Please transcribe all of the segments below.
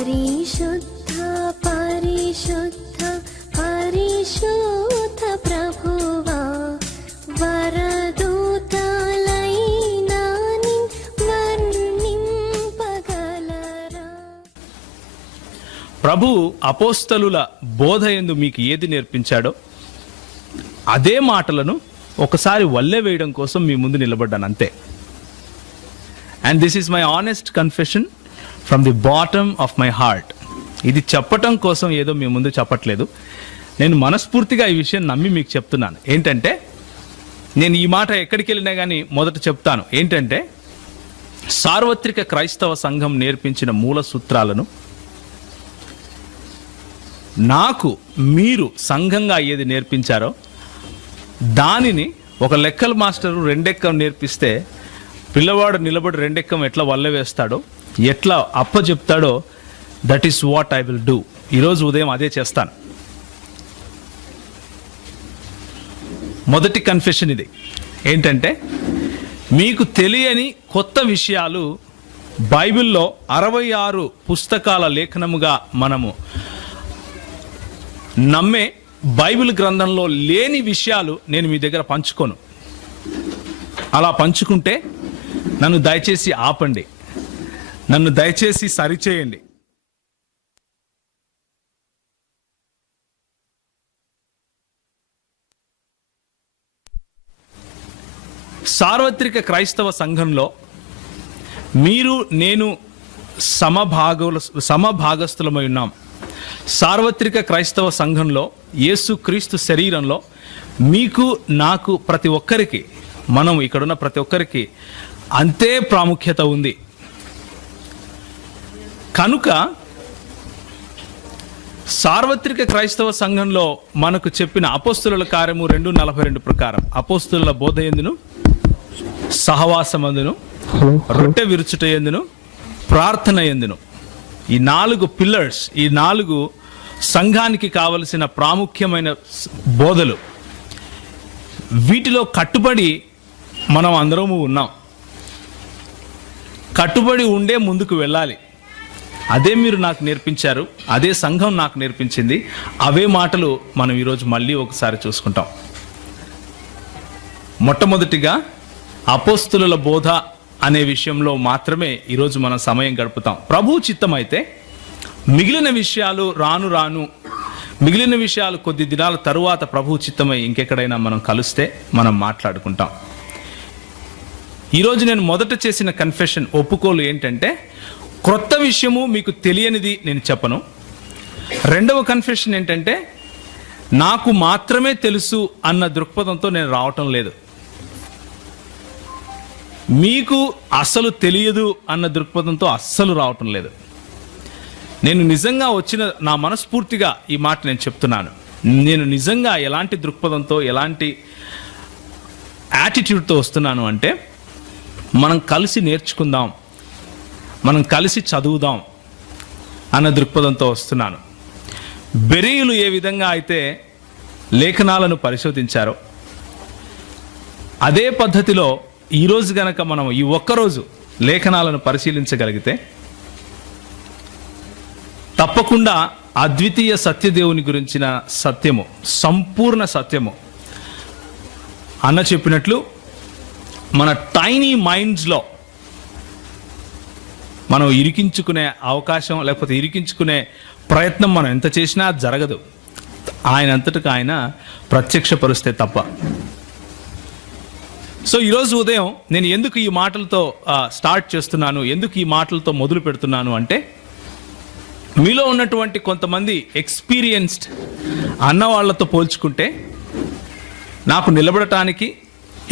పరిశుద్ధ పరిశుద్ధ పరిశుద్ధ ప్రభువా, వరదూతలైనా వర్ణింపగలరా. ప్రభు అపోస్తలుల బోధ యందు మీకు ఏది నేర్పించాడో అదే మాటలను ఒకసారి వల్లె వేయడం కోసం మీ ముందు నిలబడ్డాను అంతే. And this is my honest confession from the bottom of my heart. ఇది చెప్పటం కోసం ఏదో మీ ముందు చెప్పట్లేదు, నేను మనస్ఫూర్తిగా ఈ విషయం నమ్మి మీకు చెప్తున్నాను. ఏంటంటే, నేను ఈ మాట ఎక్కడికి వెళ్ళినా కానీ మొదట చెప్తాను ఏంటంటే, సార్వత్రిక క్రైస్తవ సంఘం నేర్పించిన మూల సూత్రాలను నాకు మీరు సంఘంగా ఏది నేర్పించారో దానిని ఒక లెక్కల మాస్టరు రెండెక్కం నేర్పిస్తే పిల్లవాడు నిలబడి రెండెక్కం ఎట్లా వల్ల వేస్తాడో, ఎట్లా అప్ప చెప్తాడో, that is what I will do. ఈరోజు ఉదయం అదే చేస్తాను. మొదటి కన్ఫెషన్ ఇది ఏంటంటే, మీకు తెలియని కొత్త విషయాలు బైబిల్లో 66 పుస్తకాల లేఖనముగా మనము నమ్మే బైబిల్ గ్రంథంలో లేని విషయాలు నేను మీ దగ్గర పంచుకోను. అలా పంచుకుంటే నన్ను దయచేసి ఆపండి, నన్ను దయచేసి సరిచేయండి. సార్వత్రిక క్రైస్తవ సంఘంలో మీరు నేను సమభాగస్థులమై ఉన్నాం. సార్వత్రిక క్రైస్తవ సంఘంలో యేసుక్రీస్తు శరీరంలో మీకు నాకు ప్రతి ఒక్కరికి, మనం ఇక్కడున్న ప్రతి ఒక్కరికి అంతే ప్రాముఖ్యత ఉంది. కనుక సార్వత్రిక క్రైస్తవ సంఘంలో మనకు చెప్పిన అపోస్తుల కార్యము 2:42 ప్రకారం అపోస్తుల బోధ యందును, సహవాసమందును, రొట్టె విరుచుట యందును, ప్రార్థన యందును, ఈ 4 పిల్లర్స్, ఈ 4 సంఘానికి కావలసిన ప్రాముఖ్యమైన బోధలు, వీటిలో కట్టుబడి మనం అందరము ఉన్నాం. కట్టుబడి ఉండే ముందుకు వెళ్ళాలి. అదే మీరు నాకు నేర్పించారు, అదే సంఘం నాకు నేర్పించింది. అవే మాటలు మనం ఈరోజు మళ్ళీ ఒకసారి చూసుకుంటాం. మొట్టమొదటిగా అపోస్తుల బోధ అనే విషయంలో మాత్రమే ఈరోజు మనం సమయం గడుపుతాం. ప్రభు చిత్తం అయితే మిగిలిన విషయాలు మిగిలిన విషయాలు కొద్ది దినాల తరువాత ప్రభు చిత్తమై ఇంకెక్కడైనా మనం కలిస్తే మనం మాట్లాడుకుంటాం. ఈరోజు నేను మొదట చేసిన కన్ఫెషన్, ఒప్పుకోలు ఏంటంటే, క్రొత్త విషయము మీకు తెలియనిది నేను చెప్పను. రెండవ కన్ఫెషన్ ఏంటంటే, నాకు మాత్రమే తెలుసు అన్న దృక్పథంతో నేను రావటం లేదు. మీకు అస్సలు తెలియదు అన్న దృక్పథంతో అస్సలు రావటం లేదు. నేను నిజంగా నా మనస్ఫూర్తిగా ఈ మాట నేను చెప్తున్నాను. నేను నిజంగా ఎలాంటి దృక్పథంతో, ఎలాంటి యాటిట్యూడ్తో వస్తున్నాను అంటే, మనం కలిసి నేర్చుకుందాం, మనం కలిసి చదువుదాం అన్న దృక్పథంతో వస్తున్నాను. బెరీయులు ఏ విధంగా అయితే లేఖనాలను పరిశోధించారో అదే పద్ధతిలో ఈరోజు గనక మనం ఈ ఒక్కరోజు లేఖనాలను పరిశీలించగలిగితే తప్పకుండా అద్వితీయ సత్యదేవుని గురించిన సత్యము, సంపూర్ణ సత్యము అన్న చెప్పినట్లు మన టైనీ మైండ్స్లో మనం ఇరికించుకునే అవకాశం, లేకపోతే ఇరికించుకునే ప్రయత్నం మనం ఎంత చేసినా జరగదు. ఆయన అంతటికి ఆయన ప్రత్యక్షపరుస్తే తప్ప. సో ఈరోజు ఉదయం నేను ఎందుకు ఈ మాటలతో స్టార్ట్ చేస్తున్నాను, ఎందుకు ఈ మాటలతో మొదలు పెడుతున్నాను అంటే, మీలో ఉన్నటువంటి కొంతమంది ఎక్స్పీరియన్స్డ్ అన్న వాళ్ళతో పోల్చుకుంటే నాకు నిలబడటానికి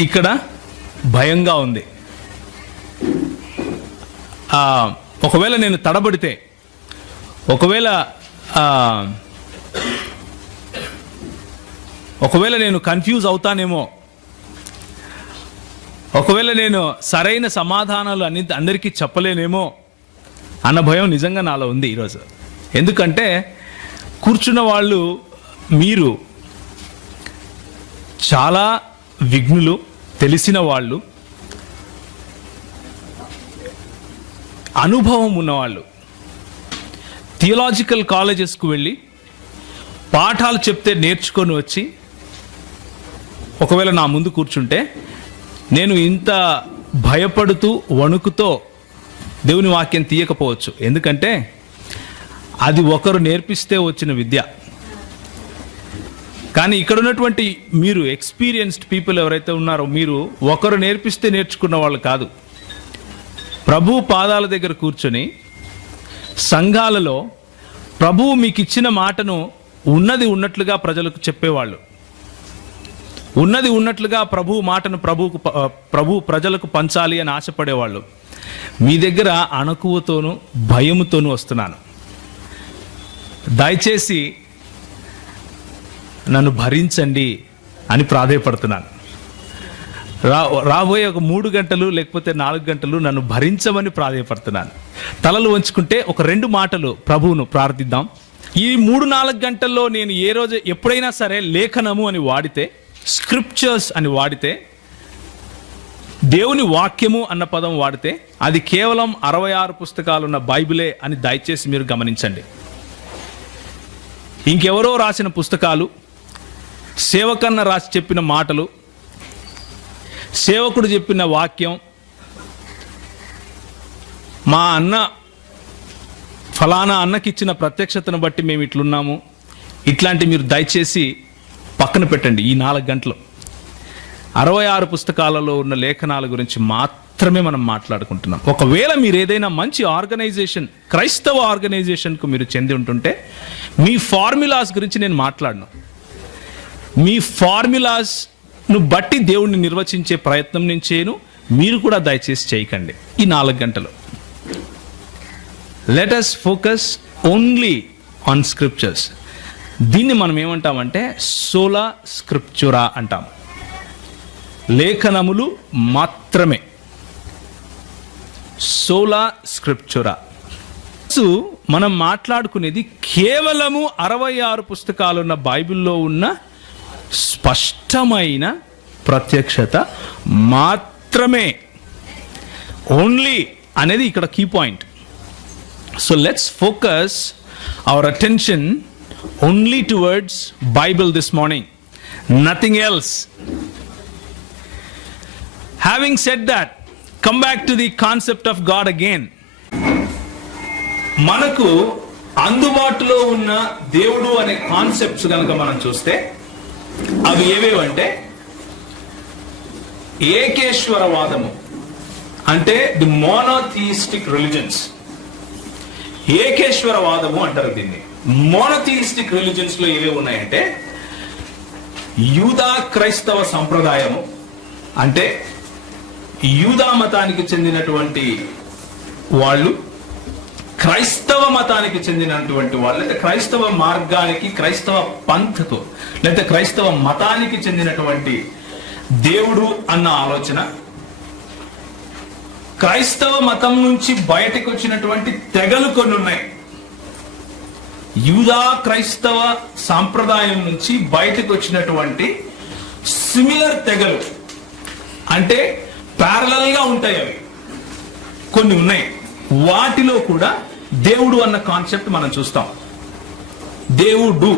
ఇక్కడ భయంగా ఉంది. ఒకవేళ నేను తడబడితే, ఒకవేళ నేను కన్ఫ్యూజ్ అవుతానేమో, ఒకవేళ నేను సరైన సమాధానాలు అందరికీ చెప్పలేనేమో అన్న భయం నిజంగా నాలో ఉంది ఈరోజు. ఎందుకంటే కూర్చున్న వాళ్ళు మీరు చాలా విఘ్నులు, తెలిసిన వాళ్ళు, అనుభవం ఉన్నవాళ్ళు. థియలాజికల్ కాలేజెస్కు వెళ్ళి పాఠాలు చెప్తే నేర్చుకొని వచ్చి ఒకవేళ నా ముందు కూర్చుంటే నేను ఇంత భయపడుతూ వణుకుతో దేవుని వాక్యం తీయకపోవచ్చు. ఎందుకంటే అది ఒకరు నేర్పిస్తే వచ్చిన విద్య. కానీ ఇక్కడ ఉన్నటువంటి మీరు ఎక్స్పీరియన్స్డ్ పీపుల్ ఎవరైతే ఉన్నారో, మీరు ఒకరు నేర్పిస్తే నేర్చుకున్న వాళ్ళు కాదు. ప్రభు పాదాల దగ్గర కూర్చొని సంఘాలలో ప్రభువు మీకు ఇచ్చిన మాటను ఉన్నది ఉన్నట్లుగా ప్రజలకు చెప్పేవాళ్ళు, ఉన్నది ఉన్నట్లుగా ప్రభు మాటను ప్రభు ప్రజలకు పంచాలి అని ఆశపడేవాళ్ళు. మీ దగ్గర అణకువతోనూ భయముతోనూ వస్తున్నాను. దయచేసి నన్ను భరించండి అని ప్రాధేయపడుతున్నాను. రాబోయే ఒక 3 గంటలు లేకపోతే 4 గంటలు నన్ను భరించమని ప్రాధేయపడుతున్నాను. తలలు వంచుకుంటే ఒక 2 మాటలు ప్రభువును ప్రార్థిద్దాం. ఈ 3-4 గంటల్లో నేను ఏ రోజు ఎప్పుడైనా సరే లేఖనము అని వాడితే, స్క్రిప్చర్స్ అని వాడితే, దేవుని వాక్యము అన్న పదం వాడితే అది కేవలం 66 పుస్తకాలున్న బైబిలే అని దయచేసి మీరు గమనించండి. ఇంకెవరో రాసిన పుస్తకాలు, సేవకన్న రాసి చెప్పిన మాటలు, సేవకుడు చెప్పిన వాక్యం, మా అన్న ఫలానా అన్నకిచ్చిన ప్రత్యక్షతను బట్టి మేము ఇట్లున్నాము, ఇట్లాంటి మీరు దయచేసి పక్కన పెట్టండి. ఈ 4 గంటలు 66 పుస్తకాలలో ఉన్న లేఖనాల గురించి మాత్రమే మనం మాట్లాడుకుంటున్నాం. ఒకవేళ మీరు ఏదైనా మంచి ఆర్గనైజేషన్, క్రైస్తవ ఆర్గనైజేషన్కు మీరు చెంది ఉంటుంటే మీ ఫార్ములాస్ గురించి నేను మాట్లాడను. మీ ఫార్ములాస్ను బట్టి దేవుణ్ణి నిర్వచించే ప్రయత్నం నేను చేయను. మీరు కూడా దయచేసి చేయకండి. ఈ 4 గంటలు let us focus only on scriptures. దీన్ని మనం ఏమంటామంటే సోలా స్క్రిప్చురా అంటాం. లేఖనములు మాత్రమే, సోలా స్క్రిప్చురా. మనం మాట్లాడుకునేది కేవలము 66 పుస్తకాలున్న బైబిల్లో ఉన్న స్పష్టమైన ప్రత్యక్షత మాత్రమే. ఓన్లీ అనేది ఇక్కడ key point. So let's focus our attention only towards Bible this morning, nothing else. Having said that, come back to the concept of God again. మనకు అందుబాటులో ఉన్న దేవుడు అనే కాన్సెప్ట్స్ కనుక మనం చూస్తే అవి ఏవేవంటే ఏకేశ్వరవాదము, అంటే ది మోనోథియిస్టిక్ రిలిజన్స్. ఏకేశ్వరవాదము అంటారు దీన్ని. మోనోథియిస్టిక్ రిలిజన్స్ లో ఏవేవి ఉన్నాయంటే యూదా క్రైస్తవ సంప్రదాయము, అంటే యూదా మతానికి చెందినటువంటి వాళ్ళు, క్రైస్తవ మతానికి చెందినటువంటి వాళ్ళు, లేదా క్రైస్తవ మార్గానికి, క్రైస్తవ పంథకు, లేదా క్రైస్తవ మతానికి చెందినటువంటి దేవుడు అన్న ఆలోచన, క్రైస్తవ మతం నుంచి బయటకు వచ్చినటువంటి తెగలు కొన్ని ఉన్నాయి. యూదా క్రైస్తవ సాంప్రదాయం నుంచి బయటకు వచ్చినటువంటి సిమిలర్ తెగలు, అంటే ప్యారలల్ గా ఉంటాయి, అవి కొన్ని ఉన్నాయి. వాటిలో కూడా దేవుడు అన్న కాన్సెప్ట్ మనం చూస్తాం. దేవుడు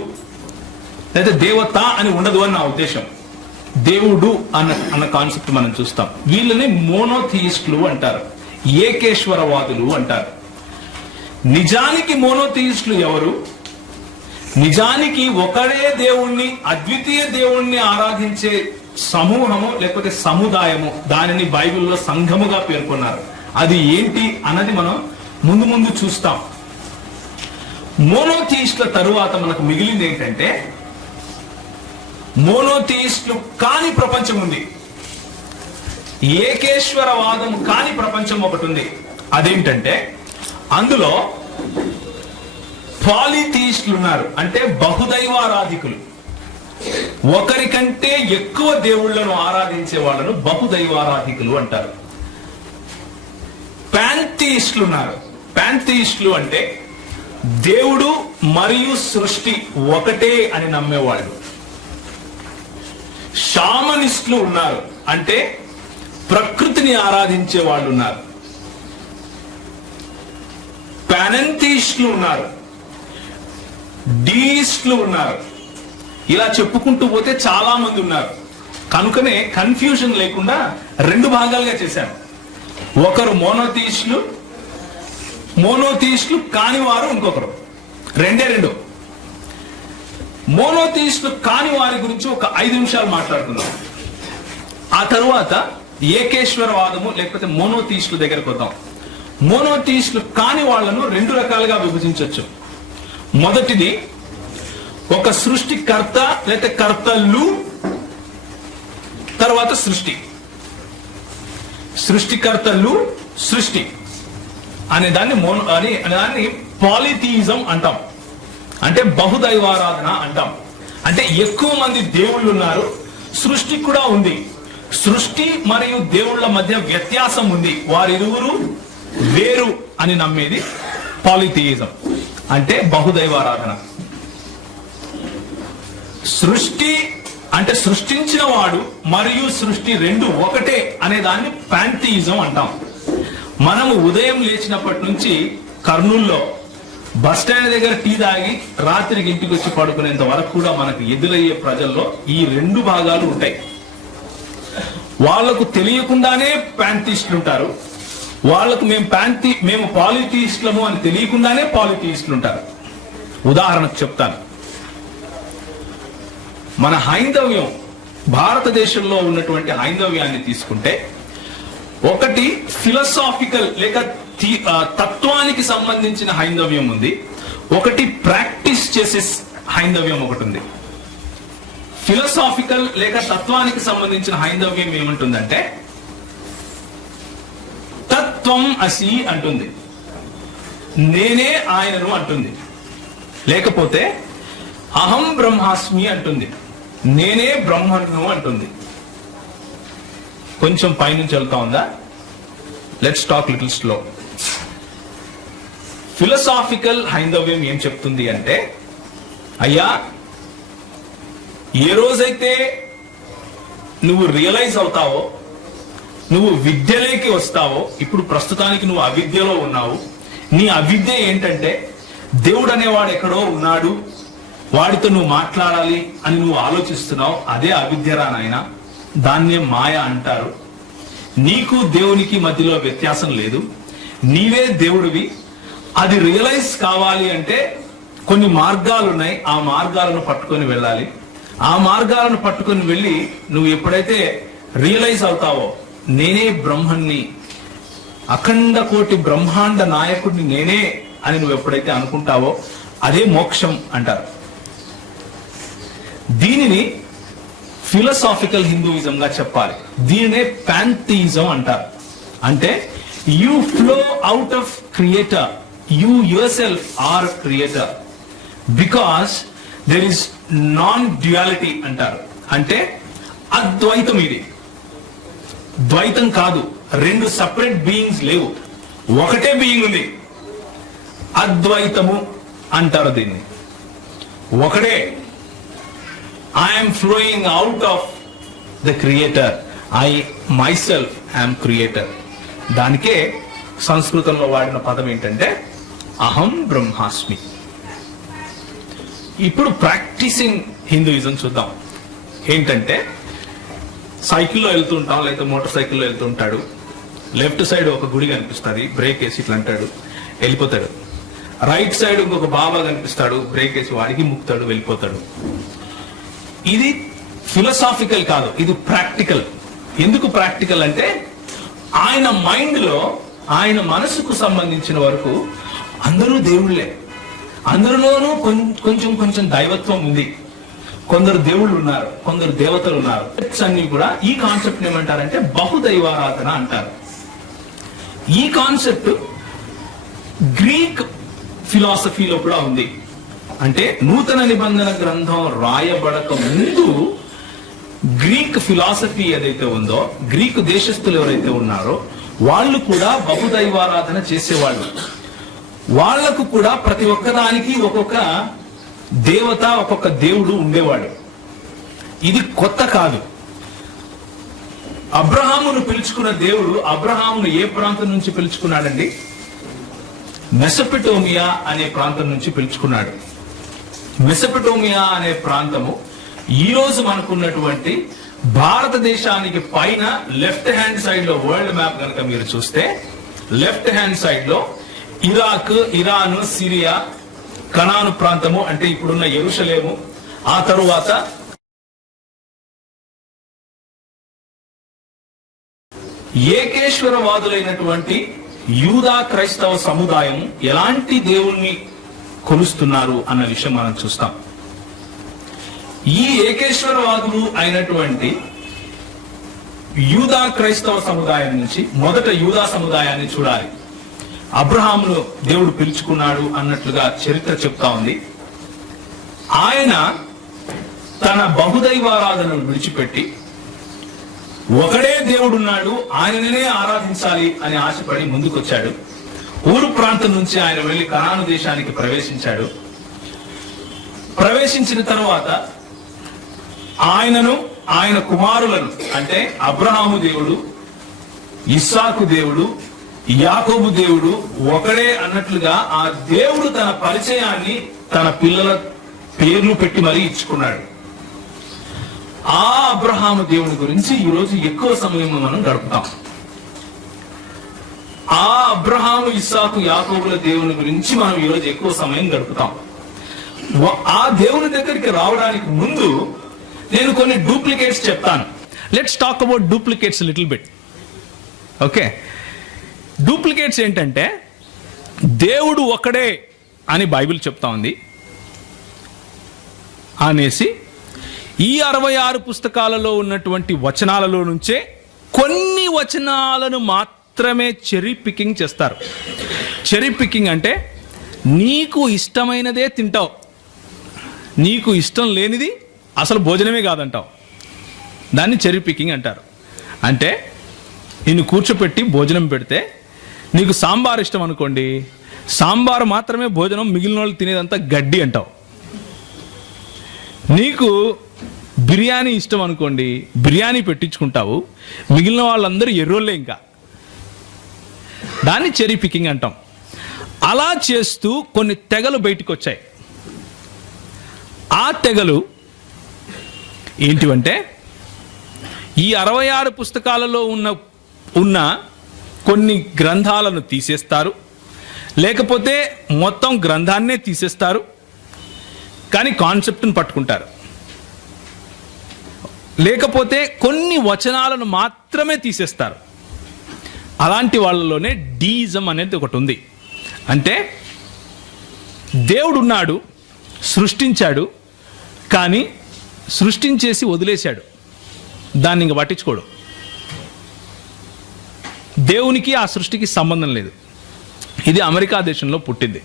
లేదా దేవత అని ఉండదు అని నా ఉద్దేశం. దేవుడు అన్న కాన్సెప్ట్ మనం చూస్తాం. వీళ్ళని మోనోథియిస్టులు అంటారు, ఏకేశ్వరవాదులు అంటారు. నిజానికి మోనోథియిస్టులు ఎవరు? నిజానికి ఒకడే దేవుణ్ణి, అద్వితీయ దేవుణ్ణి ఆరాధించే సమూహము లేకపోతే సముదాయము, దానిని బైబిల్లో సంఘముగా పేర్కొన్నారు. అది ఏంటి అన్నది మనం ముందు ముందు చూస్తాం. మోనోథియిస్టుల తరువాత మనకు మిగిలింది ఏంటంటే మోనోథియిస్టులు కాని ప్రపంచం ఉంది, ఏకేశ్వరవాదం కాని ప్రపంచం ఒకటి ఉంది. అదేంటంటే అందులో పాలిథియిస్టులు ఉన్నారు, అంటే బహుదైవారాధికులు. ఒకరికంటే ఎక్కువ దేవుళ్లను ఆరాధించే వాళ్ళను బహుదైవారాధికులు అంటారు. పాంథియిస్టులు ఉన్నారు. పాంథియిస్టులు అంటే దేవుడు మరియు సృష్టి ఒకటే అని నమ్మేవాళ్ళు. షామనిస్టులు ఉన్నారు, అంటే ప్రకృతిని ఆరాధించే వాళ్ళు ఉన్నారు. పానెంథియిస్టులు ఉన్నారు, డీస్ట్లు ఉన్నారు. ఇలా చెప్పుకుంటూ పోతే చాలా మంది ఉన్నారు. కనుకనే కన్ఫ్యూజన్ లేకుండా 2 భాగాలుగా చేశాను. ఒకరు మోనోథీస్టులు కాని వారు, ఇంకొకరు. 2 మోనోథీస్టులు కాని వారి గురించి ఒక 5 నిమిషాలు మాట్లాడుకుందాం. ఆ తరువాత ఏకేశ్వరవాదము లేకపోతే మోనోథీస్టుల దగ్గరకు వద్దాం. మోనోథీస్టులు కాని వాళ్లను 2 రకాలుగా విభజించవచ్చు. మొదటిది ఒక సృష్టికర్త లేకపోతే కర్తలు, తర్వాత సృష్టికర్తలు, సృష్టి అనే దాన్ని పాలిథియిజం అంటాం. అంటే బహుదైవారాధన అంటాం. అంటే ఎక్కువ మంది దేవుళ్ళు ఉన్నారు, సృష్టి కూడా ఉంది. సృష్టి మరియు దేవుళ్ళ మధ్య వ్యత్యాసం ఉంది, వారిరువురు వేరు అని నమ్మేది పాలిథియిజం, అంటే బహుదైవారాధన. సృష్టి అంటే సృష్టించిన వాడు మరియు సృష్టి 2 ఒకటే అనే దాన్ని పాంథియిజం అంటాం. మనము ఉదయం లేచినప్పటి నుంచి కర్నూల్లో బస్ స్టాండ్ దగ్గర టీ తాగి రాత్రికి ఇంటికి వచ్చి పడుకునేంత వరకు కూడా మనకు ఎదురయ్యే ప్రజల్లో ఈ 2 భాగాలు ఉంటాయి. వాళ్లకు తెలియకుండానే పాంథియిస్టులు ఉంటారు, వాళ్లకు మేము పాలిథియిస్టులము అని తెలియకుండానే పాలిథియిస్టులు ఉంటారు. ఉదాహరణకు చెప్తాను. మన హైందవ్యం, భారతదేశంలో ఉన్నటువంటి హైందవ్యాన్ని తీసుకుంటే, ఒకటి ఫిలసాఫికల్ లేక తత్వానికి సంబంధించిన హైందవ్యం ఉంది, ఒకటి ప్రాక్టీస్ చేసే హైందవ్యం ఒకటి ఉంది. ఫిలసాఫికల్ లేక తత్వానికి సంబంధించిన హైందవ్యం ఏమంటుందంటే తత్వం అసి అంటుంది, నేనే ఆయనను అంటుంది. లేకపోతే అహం బ్రహ్మాస్మి అంటుంది, నేనే బ్రహ్మను అంటుంది. కొంచెం పైనుంచి వెళ్తా ఉందా? Let's talk little slow. Philosophical హైందవ్యం ఏం చెప్తుంది అంటే, అయ్యా ఏ రోజైతే నువ్వు రియలైజ్ అవుతావో, నువ్వు విద్యలోకి వస్తావో, ఇప్పుడు ప్రస్తుతానికి నువ్వు అవిద్యలో ఉన్నావు. నీ అవిద్య ఏంటంటే దేవుడు అనేవాడు ఎక్కడో ఉన్నాడు, వాడితో నువ్వు మాట్లాడాలి అని నువ్వు ఆలోచిస్తున్నావు. అదే అవిద్యరా నాయన, దాన్నే మాయ అంటారు. నీకు దేవునికి మధ్యలో వ్యత్యాసం లేదు, నీవే దేవుడివి. అది రియలైజ్ కావాలి అంటే కొన్ని మార్గాలు ఉన్నాయి, ఆ మార్గాలను పట్టుకొని వెళ్ళాలి. ఆ మార్గాలను పట్టుకొని వెళ్ళి నువ్వు ఎప్పుడైతే రియలైజ్ అవుతావో, నేనే బ్రహ్మన్ని, అఖండ కోటి బ్రహ్మాండ నాయకుడిని నేనే అని నువ్వు ఎప్పుడైతే అనుకుంటావో, అదే మోక్షం అంటారు. దీనిని ఫిలసాఫికల్ హిందూయిజం గా చెప్పాలి. దీనినే పాంథియిజం అంటారు. అంటే you flow out of creator, you yourself are creator, because there is non duality అంటారు. అంటే అద్వైతం, ఇది ద్వైతం కాదు, 2 సపరేట్ బీయింగ్స్ లేవు, ఒకటే బీయింగ్ ఉంది. అద్వైతము అంటారు దీన్ని. ఒకటే, I am flowing out of the creator, I myself am creator. దానికే సంస్కృతంలో వాడిన పదం ఏంటంటే అహం బ్రహ్మాస్మి. ఇప్పుడు ప్రాక్టీసింగ్ హిందూయిజం చూద్దాం. ఏంటంటే సైకిల్లో వెళ్తుంటాం, లేకపోతే మోటార్ సైకిల్లో వెళ్తుంటాడు, లెఫ్ట్ సైడ్ ఒక గుడి కనిపిస్తుంది, బ్రేక్ వేసి ఇట్లా అంటాడు, వెళ్ళిపోతాడు. రైట్ సైడ్ ఇంకొక బాబా కనిపిస్తాడు, బ్రేక్ వేసి వాడికి ముక్తాడు, వెళ్ళిపోతాడు. ఇది ఫిలసాఫికల్ కాదు, ఇది ప్రాక్టికల్. ఎందుకు ప్రాక్టికల్ అంటే ఆయన మైండ్ లో, ఆయన మనసుకు సంబంధించిన వరకు అందరూ దేవుళ్ళే, అందరిలోనూ కొంచెం కొంచెం దైవత్వం ఉంది. కొందరు దేవుళ్ళు ఉన్నారు, కొందరు దేవతలు ఉన్నారు. అన్ని కూడా ఈ కాన్సెప్ట్ ఏమంటారంటే బహుదైవారాధన అంటారు. ఈ కాన్సెప్ట్ గ్రీక్ ఫిలాసఫీలో కూడా ఉంది. అంటే నూతన నిబంధన గ్రంథం రాయబడక ముందు గ్రీక్ ఫిలాసఫీ ఏదైతే ఉందో, గ్రీకు దేశస్థులు ఎవరైతే ఉన్నారో వాళ్ళు కూడా బహుదైవారాధన చేసేవాళ్ళు. వాళ్లకు కూడా ప్రతి ఒక్కదానికి ఒక్కొక్క దేవత, ఒక్కొక్క దేవుడు ఉండేవాడు. ఇది కొత్త కాదు. అబ్రహామును పిలుచుకున్న దేవుడు అబ్రహామును ఏ ప్రాంతం నుంచి పిలుచుకున్నాడండి? మెసొపొటేమియా అనే ప్రాంతం నుంచి పిలుచుకున్నాడు. మెసొపొటేమియా అనే ప్రాంతము ఈ రోజు మనకున్నటువంటి భారతదేశానికి పైన లెఫ్ట్ హ్యాండ్ సైడ్ లో వరల్డ్ మ్యాప్ కనుక మీరు చూస్తే లెఫ్ట్ హ్యాండ్ సైడ్ లో ఇరాక్, ఇరాన్, సిరియా, కనాను ప్రాంతము అంటే ఇప్పుడున్న యెరూషలేము, ఆ తరువాత ఏకేశ్వరవాదులైనటువంటి యూదా క్రైస్తవ సముదాయం ఎలాంటి దేవుణ్ణి కొలుస్తున్నారు అన్న విషయం మనం చూస్తాం. ఈ ఏకేశ్వరవాదులు అయినటువంటి యూదా క్రైస్తవ సముదాయం నుంచి మొదట యూదా సముదాయాన్ని చూడాలి. అబ్రహామును దేవుడు పిలుచుకున్నాడు అన్నట్లుగా చరిత్ర చెప్తా ఉంది. ఆయన తన బహుదైవారాధనను విడిచిపెట్టి ఒకడే దేవుడున్నాడు, ఆయననే ఆరాధించాలి అని ఆశపడి ముందుకొచ్చాడు. ఊరు ప్రాంతం నుంచి ఆయన వెళ్లి కనాను దేశానికి ప్రవేశించాడు. ప్రవేశించిన తరువాత ఆయనను, ఆయన కుమారులను అంటే అబ్రహాము దేవుడు, ఇస్సాకు దేవుడు, యాకోబు దేవుడు ఒకడే అన్నట్లుగా ఆ దేవుడు తన పరిచయాన్ని తన పిల్లల పేర్లు పెట్టి మరీ ఇచ్చుకున్నాడు. ఆ అబ్రహాము దేవుని గురించి ఈరోజు ఎక్కువ సమయం మనం గడుపుతాం. ఆ అబ్రహాము, ఇస్సాకు, యాకోబుల దేవుని గురించి మనం ఈరోజు ఎక్కువ సమయం గడుపుతాం. ఆ దేవుని దగ్గరికి రావడానికి ముందు నేను కొన్ని డూప్లికేట్స్ చెప్తాను. Let's talk about duplicates little bit. Okay, duplicates ఏంటంటే దేవుడు ఒకడే అని బైబిల్ చెప్తా ఉంది అనేసి ఈ 66 పుస్తకాలలో ఉన్నటువంటి వచనాలలో నుంచే కొన్ని వచనాలను మాత్రమే చెరీ పికింగ్ చేస్తారు. చెరీ పికింగ్ అంటే నీకు ఇష్టమైనదే తింటావు, నీకు ఇష్టం లేనిది అసలు భోజనమే కాదంటావు. దాన్ని చెరీ పికింగ్ అంటారు. అంటే నిన్ను కూర్చోపెట్టి భోజనం పెడితే నీకు సాంబార్ ఇష్టం అనుకోండి, సాంబార్ మాత్రమే భోజనం, మిగిలిన వాళ్ళు తినేదంతా గడ్డి అంటావు. నీకు బిర్యానీ ఇష్టం అనుకోండి, బిర్యానీ పెట్టించుకుంటావు, మిగిలిన వాళ్ళందరూ ఎర్రోళ్ళే. ఇంకా దాన్ని చెరీ పికింగ్ అంటాం. అలా చేస్తూ కొన్ని తెగలు బయటకు వచ్చాయి. ఆ తెగలు ఏంటివంటే ఈ 66 పుస్తకాలలో ఉన్న కొన్ని గ్రంథాలను తీసేస్తారు, లేకపోతే మొత్తం గ్రంథాన్నే తీసేస్తారు, కానీ కాన్సెప్ట్ని పట్టుకుంటారు. లేకపోతే కొన్ని వచనాలను మాత్రమే తీసేస్తారు. అలాంటి వాళ్ళలోనే డీయిజం అనేది ఒకటి ఉంది. అంటే దేవుడు ఉన్నాడు, సృష్టించాడు, కానీ సృష్టించేసి వదిలేశాడు, దాన్ని ఇంక పట్టించుకోడు. దేవునికి ఆ సృష్టికి సంబంధం లేదు. ఇది అమెరికా దేశంలో పుట్టింది.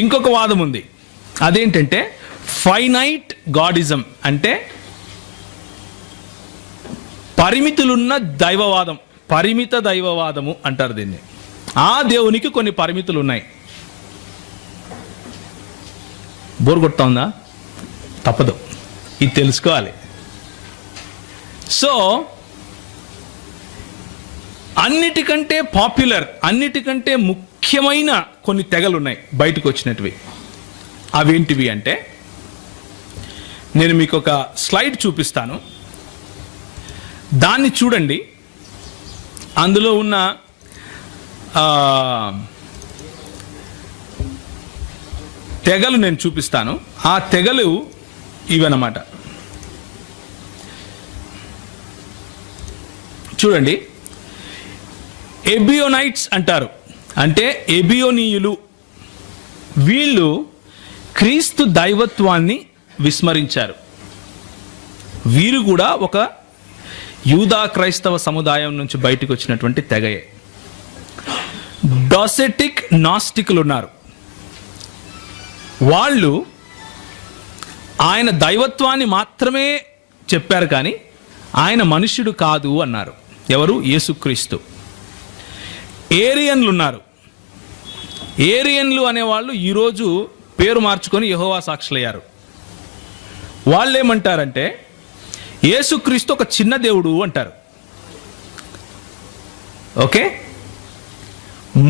ఇంకొక వాదం ఉంది, అదేంటంటే ఫైనైట్ గాడిజం, అంటే పరిమితులున్న దైవవాదం, పరిమిత దైవవాదము అంటారు దీన్ని. ఆ దేవునికి కొన్ని పరిమితులు ఉన్నాయి. బోర్ కొడతా ఉందా? తప్పదు, ఇది తెలుసుకోవాలి. సో అన్నిటికంటే పాపులర్, అన్నిటికంటే ముఖ్యమైన కొన్ని తెగలు ఉన్నాయి బయటకు వచ్చినటివి. అవేంటివి అంటే నేను మీకు ఒక స్లైడ్ చూపిస్తాను, దాన్ని చూడండి. అందులో ఉన్న తెగలు నేను చూపిస్తాను. ఆ తెగలు ఇవన్నమాట. చూడండి, ఎబియోనైట్స్ అంటారు, అంటే ఎబియోనీయులు. వీళ్ళు క్రీస్తు దైవత్వాన్ని విస్మరించారు. వీరు కూడా ఒక యూదా క్రైస్తవ సముదాయం నుంచి బయటకు వచ్చినటువంటి తెగయే. డాసెటిక్ నాస్టికులు ఉన్నారు. వాళ్ళు ఆయన దైవత్వాన్ని మాత్రమే చెప్పారు, కానీ ఆయన మనుష్యుడు కాదు అన్నారు. ఎవరు? యేసుక్రీస్తు. ఏరియన్లు ఉన్నారు. ఏరియన్లు అనేవాళ్ళు ఈరోజు పేరు మార్చుకొని యెహోవా సాక్షులయ్యారు. వాళ్ళు ఏమంటారంటే యేసుక్రీస్తు ఒక చిన్న దేవుడు అంటారు. ఓకే.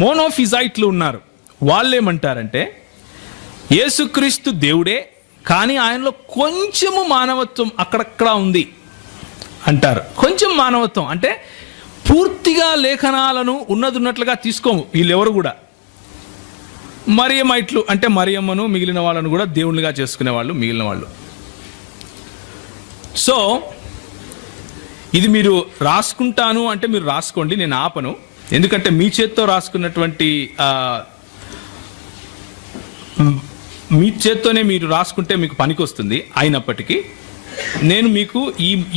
మోనోఫిజైట్లు ఉన్నారు. వాళ్ళు ఏమంటారంటే యేసుక్రీస్తు దేవుడే, కానీ ఆయనలో కొంచెము మానవత్వం అక్కడక్కడ ఉంది అంటారు. కొంచెం మానవత్వం అంటే పూర్తిగా లేఖనాలను ఉన్నట్లుగా తీసుకోము వీళ్ళెవరు కూడా. మరియమైట్లు అంటే మరియమ్మను మిగిలిన వాళ్ళను కూడా దేవుళ్ళుగా చేసుకునే వాళ్ళు మిగిలిన వాళ్ళు. సో ఇది మీరు రాసుకుంటాను అంటే మీరు రాసుకోండి, నేను ఆపను. ఎందుకంటే మీ చేత్తో రాసుకున్నటువంటి మీ చేత్తోనే మీరు రాసుకుంటే మీకు పనికి వస్తుంది. అయినప్పటికీ నేను మీకు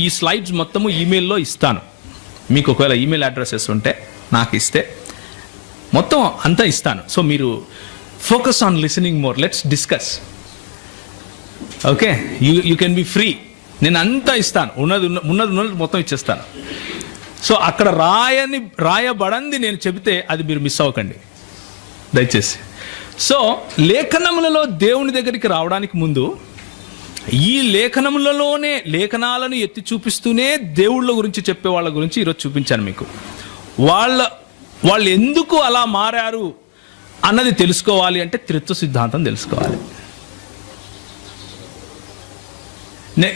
ఈ స్లైడ్స్ మొత్తము ఈమెయిల్లో ఇస్తాను. మీకు ఒకవేళ ఈమెయిల్ అడ్రసెస్ ఉంటే నాకు ఇస్తే మొత్తం అంతా ఇస్తాను. సో మీరు focus on listening more, let's discuss. Okay, you can be free. నేను అంతా ఇస్తాను, ఉన్నది మొత్తం ఇచ్చేస్తాను. సో అక్కడ రాయబడంది నేను చెబితే అది మీరు మిస్ అవ్వకండి దయచేసి. సో లేఖనములలో దేవుని దగ్గరికి రావడానికి ముందు ఈ లేఖనములలోనే లేఖనాలను ఎత్తి చూపిస్తూనే దేవుళ్ళ గురించి చెప్పే వాళ్ళ గురించి ఈరోజు చూపించాను మీకు. వాళ్ళు ఎందుకు అలా మారారు అన్నది తెలుసుకోవాలి అంటే త్రిత్వ సిద్ధాంతం తెలుసుకోవాలి.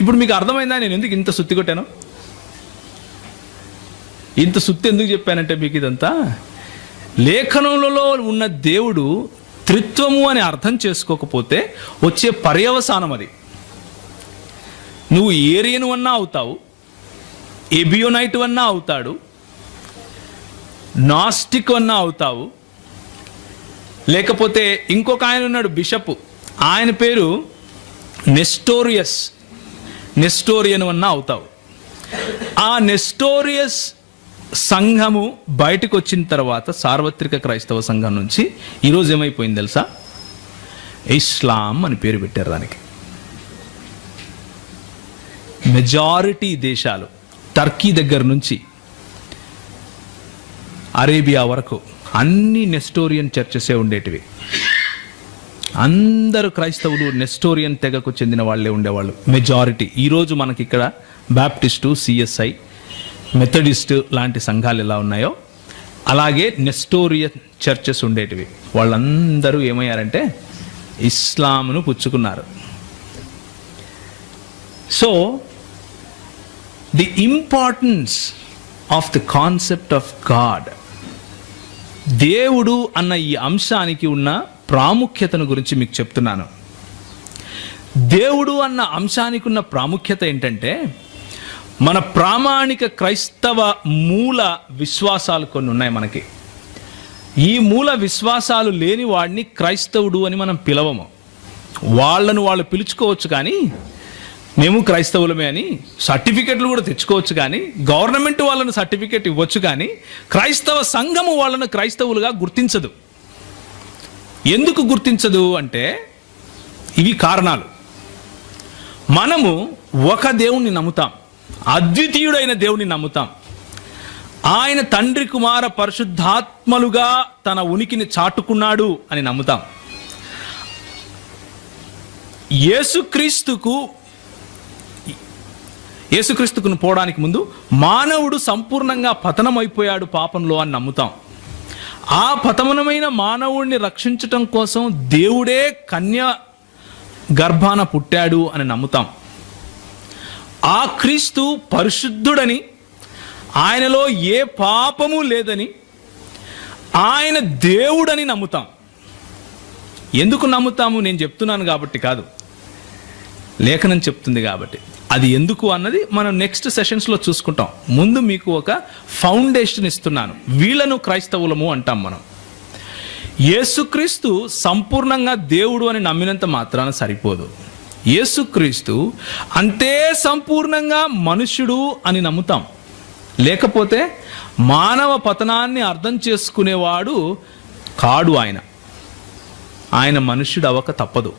ఇప్పుడు మీకు అర్థమైందా నేను ఎందుకు ఇంత సుత్తి కొట్టాను? ఇంత సుత్తి ఎందుకు చెప్పానంటే మీకు ఇదంతా లేఖనములలో ఉన్న దేవుడు త్రిత్వము అని అర్థం చేసుకోకపోతే వచ్చే పర్యవసానం అది. నువ్వు ఏరియను అన్నా అవుతావు, ఎబియోనైట్ అన్నా అవుతాడు, నాస్టిక్ అన్నా అవుతావు, లేకపోతే ఇంకొక ఆయన ఉన్నాడు బిషప్, ఆయన పేరు నెస్టోరియన్ అన్నా అవుతావు. ఆ నెస్టోరియస్ సంఘము బయటకు వచ్చిన తర్వాత సార్వత్రిక క్రైస్తవ సంఘం నుంచి ఈరోజు ఏమైపోయింది తెలుసా? ఇస్లాం అని పేరు పెట్టారు దానికి. మెజారిటీ దేశాలు టర్కీ దగ్గర నుంచి అరేబియా వరకు అన్ని నెస్టోరియన్ చర్చెసే ఉండేటివి. అందరు క్రైస్తవులు నెస్టోరియన్ తెగకు చెందిన వాళ్ళే ఉండేవాళ్ళు మెజారిటీ. ఈరోజు మనకి ఇక్కడ బాప్టిస్టు, సిఎస్ఐ, మెథడిస్ట్ లాంటి సంఘాలు ఎలా ఉన్నాయో అలాగే నెస్టోరియన్ చర్చెస్ ఉండేటివి. వాళ్ళందరూ ఏమయ్యారంటే ఇస్లాంను పుచ్చుకున్నారు. So the importance of the concept of God, దేవుడు అన్న ఈ అంశానికి ఉన్న ప్రాముఖ్యతను గురించి మీకు చెప్తున్నాను. దేవుడు అన్న అంశానికి ఉన్న ప్రాముఖ్యత ఏంటంటే మన ప్రామాణిక క్రైస్తవ మూల విశ్వాసాలు కొన్ని ఉన్నాయి మనకి. ఈ మూల విశ్వాసాలు లేని వాడిని క్రైస్తవుడు అని మనం పిలవము. వాళ్ళు పిలుచుకోవచ్చు కానీ మేము క్రైస్తవులమే అని సర్టిఫికెట్లు కూడా తెచ్చుకోవచ్చు కానీ గవర్నమెంట్ వాళ్ళను సర్టిఫికెట్ ఇవ్వచ్చు కానీ క్రైస్తవ సంఘము వాళ్ళను క్రైస్తవులుగా గుర్తించదు. ఎందుకు గుర్తించదు అంటే ఇవి కారణాలు. మనము ఒక దేవుణ్ణి నమ్ముతాం, అద్వితీయుడైన దేవుని నమ్ముతాం. ఆయన తండ్రి, కుమార, పరిశుద్ధాత్మలుగా తన ఉనికిని చాటుకున్నాడు అని నమ్ముతాం. యేసుక్రీస్తుకు పోవడానికి ముందు మానవుడు సంపూర్ణంగా పతనమైపోయాడు పాపంలో అని నమ్ముతాం. ఆ పతనమైన మానవుడిని రక్షించటం కోసం దేవుడే కన్య గర్భాన పుట్టాడు అని నమ్ముతాం. ఆ క్రీస్తు పరిశుద్ధుడని, ఆయనలో ఏ పాపము లేదని, ఆయన దేవుడని నమ్ముతాం. ఎందుకు నమ్ముతాము? నేను చెప్తున్నాను కాబట్టి కాదు, లేఖనం చెప్తుంది కాబట్టి. అది ఎందుకు అన్నది మనం నెక్స్ట్ సెషన్స్లో చూసుకుంటాం. ముందు మీకు ఒక ఫౌండేషన్ ఇస్తున్నాను. వీళ్ళను క్రైస్తవులము అంటాం మనం. యేసుక్రీస్తు సంపూర్ణంగా దేవుడు అని నమ్మినంత మాత్రాన సరిపోదు. యేసుక్రీస్తు అంతే సంపూర్ణంగా మనుష్యుడు అని నమ్ముతాం. లేకపోతే మానవ పతనాన్ని అర్థం చేసుకునేవాడు కాడు. ఆయన మనుష్యుడు అవ్వక తప్పదు.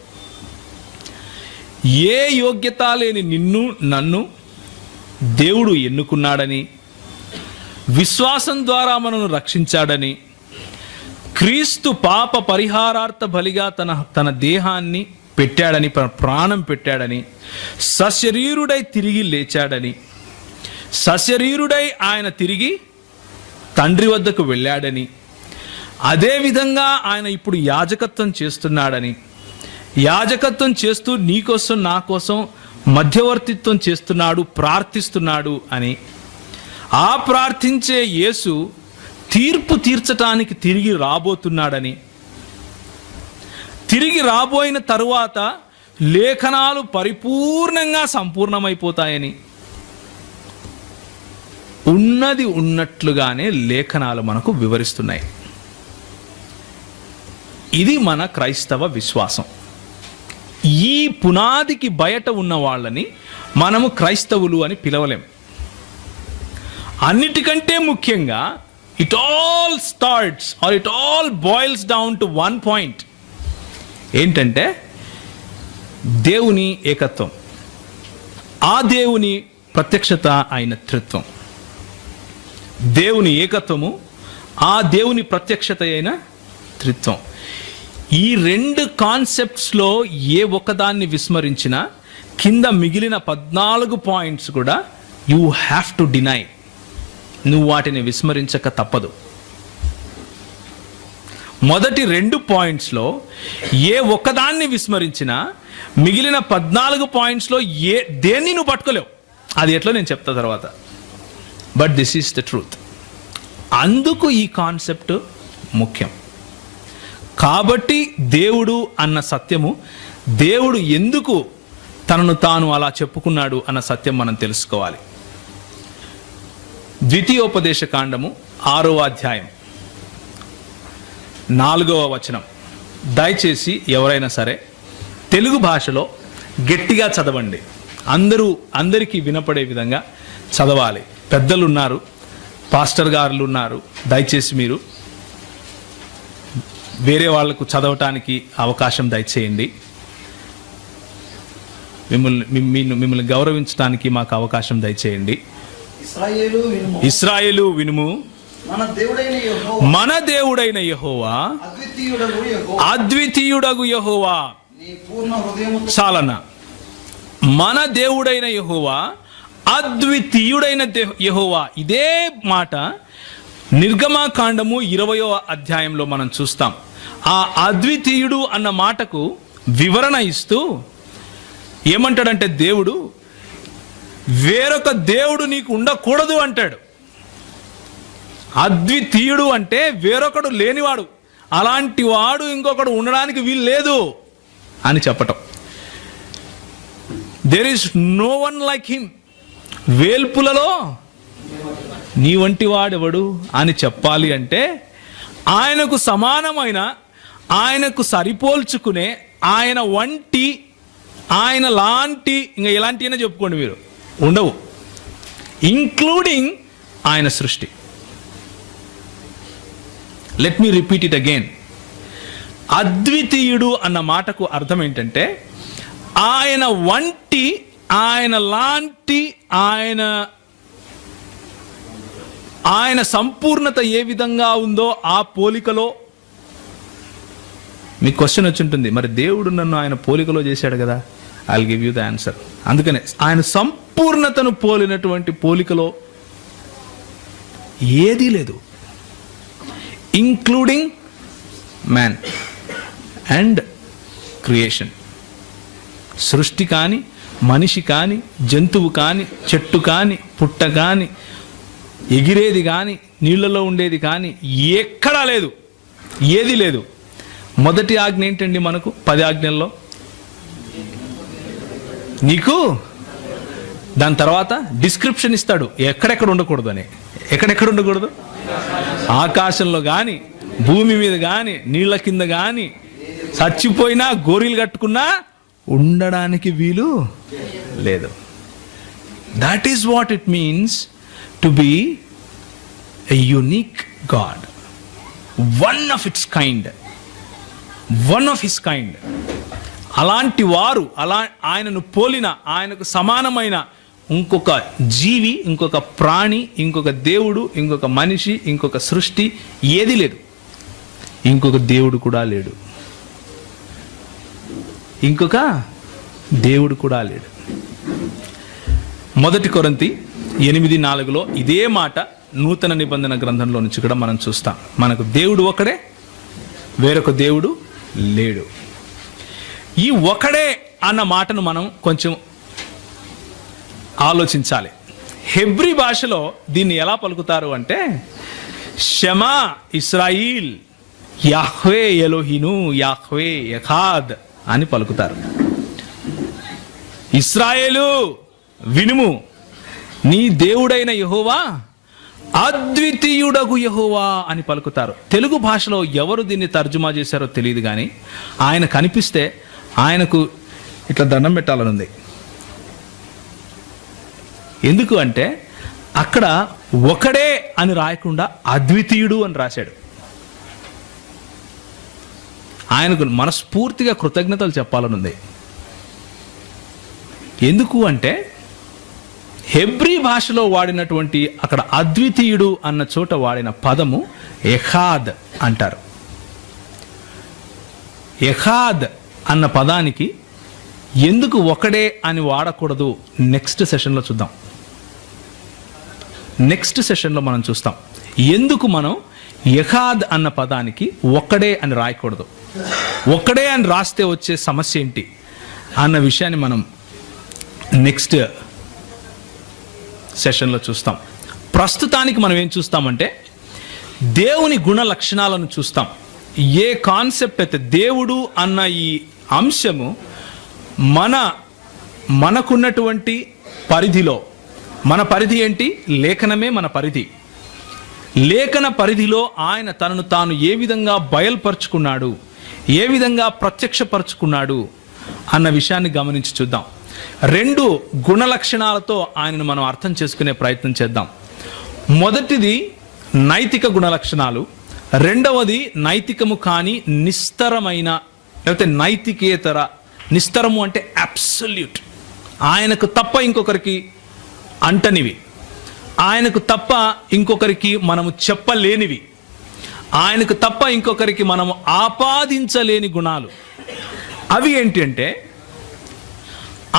ఏ యోగ్యత లేని నిన్ను నన్ను దేవుడు ఎన్నుకున్నాడని, విశ్వాసం ద్వారా మనను రక్షించాడని, క్రీస్తు పాప పరిహారార్థ బలిగా తన దేహాన్ని పెట్టాడని, ప్రాణం పెట్టాడని, సశరీరుడై తిరిగి లేచాడని, సశరీరుడై ఆయన తిరిగి తండ్రి వద్దకు వెళ్ళాడని, అదేవిధంగా ఆయన ఇప్పుడు యాజకత్వం చేస్తున్నాడని, యాజకత్వం చేస్తూ నీకోసం నా కోసం మధ్యవర్తిత్వం చేస్తున్నాడు, ప్రార్థిస్తున్నాడు అని. ఆ ప్రార్థించే యేసు తీర్పు తీర్చటానికి తిరిగి రాబోతున్నాడని, తిరిగి రాబోయిన తరువాత లేఖనాలు పరిపూర్ణంగా సంపూర్ణమైపోతాయని, ఉన్నది ఉన్నట్లుగానే లేఖనాలు మనకు వివరిస్తున్నాయి. ఇది మన క్రైస్తవ విశ్వాసం. ఈ పునాదికి బయట ఉన్న వాళ్ళని మనము క్రైస్తవులు అని పిలవలేం. అన్నిటికంటే ముఖ్యంగా it all starts or it all boils down to one point. ఏంటంటే దేవుని ఏకత్వం, ఆ దేవుని ప్రత్యక్షత అయిన త్రిత్వం. దేవుని ఏకత్వము, ఆ దేవుని ప్రత్యక్షత అయిన త్రిత్వం. ఈ రెండు కాన్సెప్ట్స్లో ఏ ఒక్కదాన్ని విస్మరించినా కింద మిగిలిన 14 పాయింట్స్ కూడా యూ హ్యావ్ టు డినై. నువ్వు వాటిని విస్మరించక తప్పదు. మొదటి 2 పాయింట్స్లో ఏ ఒక్కదాన్ని విస్మరించినా మిగిలిన 14 పాయింట్స్లో దేన్ని నువ్వు పట్టుకోలేవు. అది ఎట్లా నేను చెప్తా తర్వాత. But this is the truth. అందుకు ఈ కాన్సెప్ట్ ముఖ్యం. కాబట్టి దేవుడు అన్న సత్యము, దేవుడు ఎందుకు తనను తాను అలా చెప్పుకున్నాడు అన్న సత్యం మనం తెలుసుకోవాలి. ద్వితీయోపదేశ కాండము 6వ అధ్యాయం 4వ వచనం. దయచేసి ఎవరైనా సరే తెలుగు భాషలో గట్టిగా చదవండి. అందరికీ వినపడే విధంగా చదవాలి. పెద్దలు ఉన్నారు, పాస్టర్ గారులు ఉన్నారు. దయచేసి మీరు వేరే వాళ్లకు చదవటానికి అవకాశం దయచేయండి. మిమ్మల్ని గౌరవించడానికి మాకు అవకాశం దయచేయండి. ఇశ్రాయేలు వినుము, మన దేవుడైన యెహోవా అద్వితీయుడగు యెహోవా. చాలన్నా. మన దేవుడైన యెహోవా అద్వితీయుడైన యెహోవా. ఇదే మాట నిర్గమకాండము 20వ అధ్యాయంలో మనం చూస్తాం. ఆ అద్వితీయుడు అన్న మాటకు వివరణ ఇస్తూ ఏమంటాడంటే, దేవుడు వేరొక దేవుడు నీకు ఉండకూడదు అంటాడు. అద్వితీయుడు అంటే వేరొకడు లేనివాడు, అలాంటి వాడు ఇంకొకడు ఉండడానికి వీలు లేదు అని చెప్పటం. There is no one like him. వేల్పులలో నీ వంటి వాడెవడు అని చెప్పాలి అంటే ఆయనకు సమానమైన, ఆయనకు సరిపోల్చుకునే, ఆయన వంటి, ఆయన లాంటి, ఇంకా ఎలాంటి అయినా చెప్పుకోండి మీరు, ఉండవు. ఇంక్లూడింగ్ ఆయన సృష్టి. Let me repeat it again. అద్వితీయుడు అన్న మాటకు అర్థం ఏంటంటే ఆయన వంటి, ఆయన లాంటి, ఆయన సంపూర్ణత ఏ విధంగా ఉందో ఆ పోలికలో. మీకు క్వశ్చన్ వచ్చి ఉంటుంది, మరి దేవుడు నన్ను ఆయన పోలికలో చేశాడు కదా. I will give you the answer. అందుకనే ఆయన సంపూర్ణతను పోలినటువంటి పోలికలో ఏదీ లేదు, ఇంక్లూడింగ్ మ్యాన్ అండ్ క్రియేషన్. సృష్టి కానీ, మనిషి కానీ, జంతువు కానీ, చెట్టు కానీ, పుట్ట కానీ, ఎగిరేది కానీ, నీళ్లలో ఉండేది కానీ ఎక్కడా లేదు, ఏది లేదు. మొదటి ఆజ్ఞ ఏంటండి మనకు 10 ఆజ్ఞల్లో? నీకు దాని తర్వాత డిస్క్రిప్షన్ ఇస్తాడు ఎక్కడెక్కడ ఉండకూడదు అని. ఎక్కడెక్కడ ఉండకూడదు? ఆకాశంలో కానీ, భూమి మీద కానీ, నీళ్ల కింద కానీ, చచ్చిపోయినా గోరీలు కట్టుకున్నా ఉండడానికి వీలు లేదు. That is what it means to be a unique God, one of it's kind, one of his kind. అలాంటి వారు, ఆయనను పోలిన, ఆయనకు సమానమైన ఇంకొక జీవి, ఇంకొక ప్రాణి, ఇంకొక దేవుడు, ఇంకొక మనిషి, ఇంకొక సృష్టి ఏది లేదు. ఇంకొక దేవుడు కూడా లేడు. ఇంకొక దేవుడు కూడా లేడు. 1 కొరింథీ 8:4 ఇదే మాట నూతన నిబంధన గ్రంథంలో నుంచి కూడా మనం చూస్తాం. మనకు దేవుడు ఒకడే, వేరొక దేవుడు లేడు. ఈ ఒకడే అన్న మాటను మనం కొంచెం ఆలోచించాలి. హెబ్రీ భాషలో దీన్ని ఎలా పలుకుతారు అంటే షమా ఇస్రాయిల్ యాహ్వే ఎలోహిను యాహ్వే యఖాద్ అని పలుకుతారు. ఇస్రాయేలు వినుము, నీ దేవుడైన యెహోవా అద్వితీయుడగు యెహోవా అని పలుకుతారు. తెలుగు భాషలో ఎవరు దీన్ని తర్జుమా చేశారో తెలియదు, కానీ ఆయన కనిపిస్తే ఆయనకు ఇట్లా దండం పెట్టాలనుంది. ఎందుకు అంటే అక్కడ ఒకడే అని రాయకుండా అద్వితీయుడు అని రాశాడు. ఆయనకు మనస్ఫూర్తిగా కృతజ్ఞతలు చెప్పాలనుంది. ఎందుకు అంటే హెబ్రీ భాషలో వాడినటువంటి అక్కడ అద్వితీయుడు అన్న చోట వాడిన పదము ఎఖాద్ అంటారు. ఎఖాద్ అన్న పదానికి ఎందుకు ఒకడే అని వాడకూడదు నెక్స్ట్ సెషన్లో చూద్దాం. నెక్స్ట్ సెషన్లో మనం చూస్తాం ఎందుకు మనం ఎఖాద్ అన్న పదానికి ఒక్కడే అని రాయకూడదు, ఒక్కడే అని రాస్తే వచ్చే సమస్య ఏంటి అన్న విషయాన్ని మనం నెక్స్ట్ సెషన్లో చూస్తాం. ప్రస్తుతానికి మనం ఏం చూస్తామంటే దేవుని గుణ లక్షణాలను చూస్తాం. ఏ కాన్సెప్ట్ అయితే దేవుడు అన్న ఈ అంశము మనకున్నటువంటి పరిధిలో, మన పరిధి ఏంటి? లేఖనమే మన పరిధి. లేఖన పరిధిలో ఆయన తనను తాను ఏ విధంగా బయలుపరుచుకున్నాడు, ఏ విధంగా ప్రత్యక్షపరుచుకున్నాడు అన్న విషయాన్ని గమనించి చూద్దాం. 2 గుణ లక్షణాలతో ఆయనను మనం అర్థం చేసుకునే ప్రయత్నం చేద్దాం. మొదటిది నైతిక గుణ లక్షణాలు, రెండవది నైతికము కాని నిస్తరమైన, లేకపోతే నైతికేతర. నిస్తరము అంటే అబ్సల్యూట్, ఆయనకు తప్ప ఇంకొకరికి అంటనివి, ఆయనకు తప్ప ఇంకొకరికి మనము చెప్పలేనివి, ఆయనకు తప్ప ఇంకొకరికి మనము ఆపాదించలేని గుణాలు. అవి ఏంటి అంటే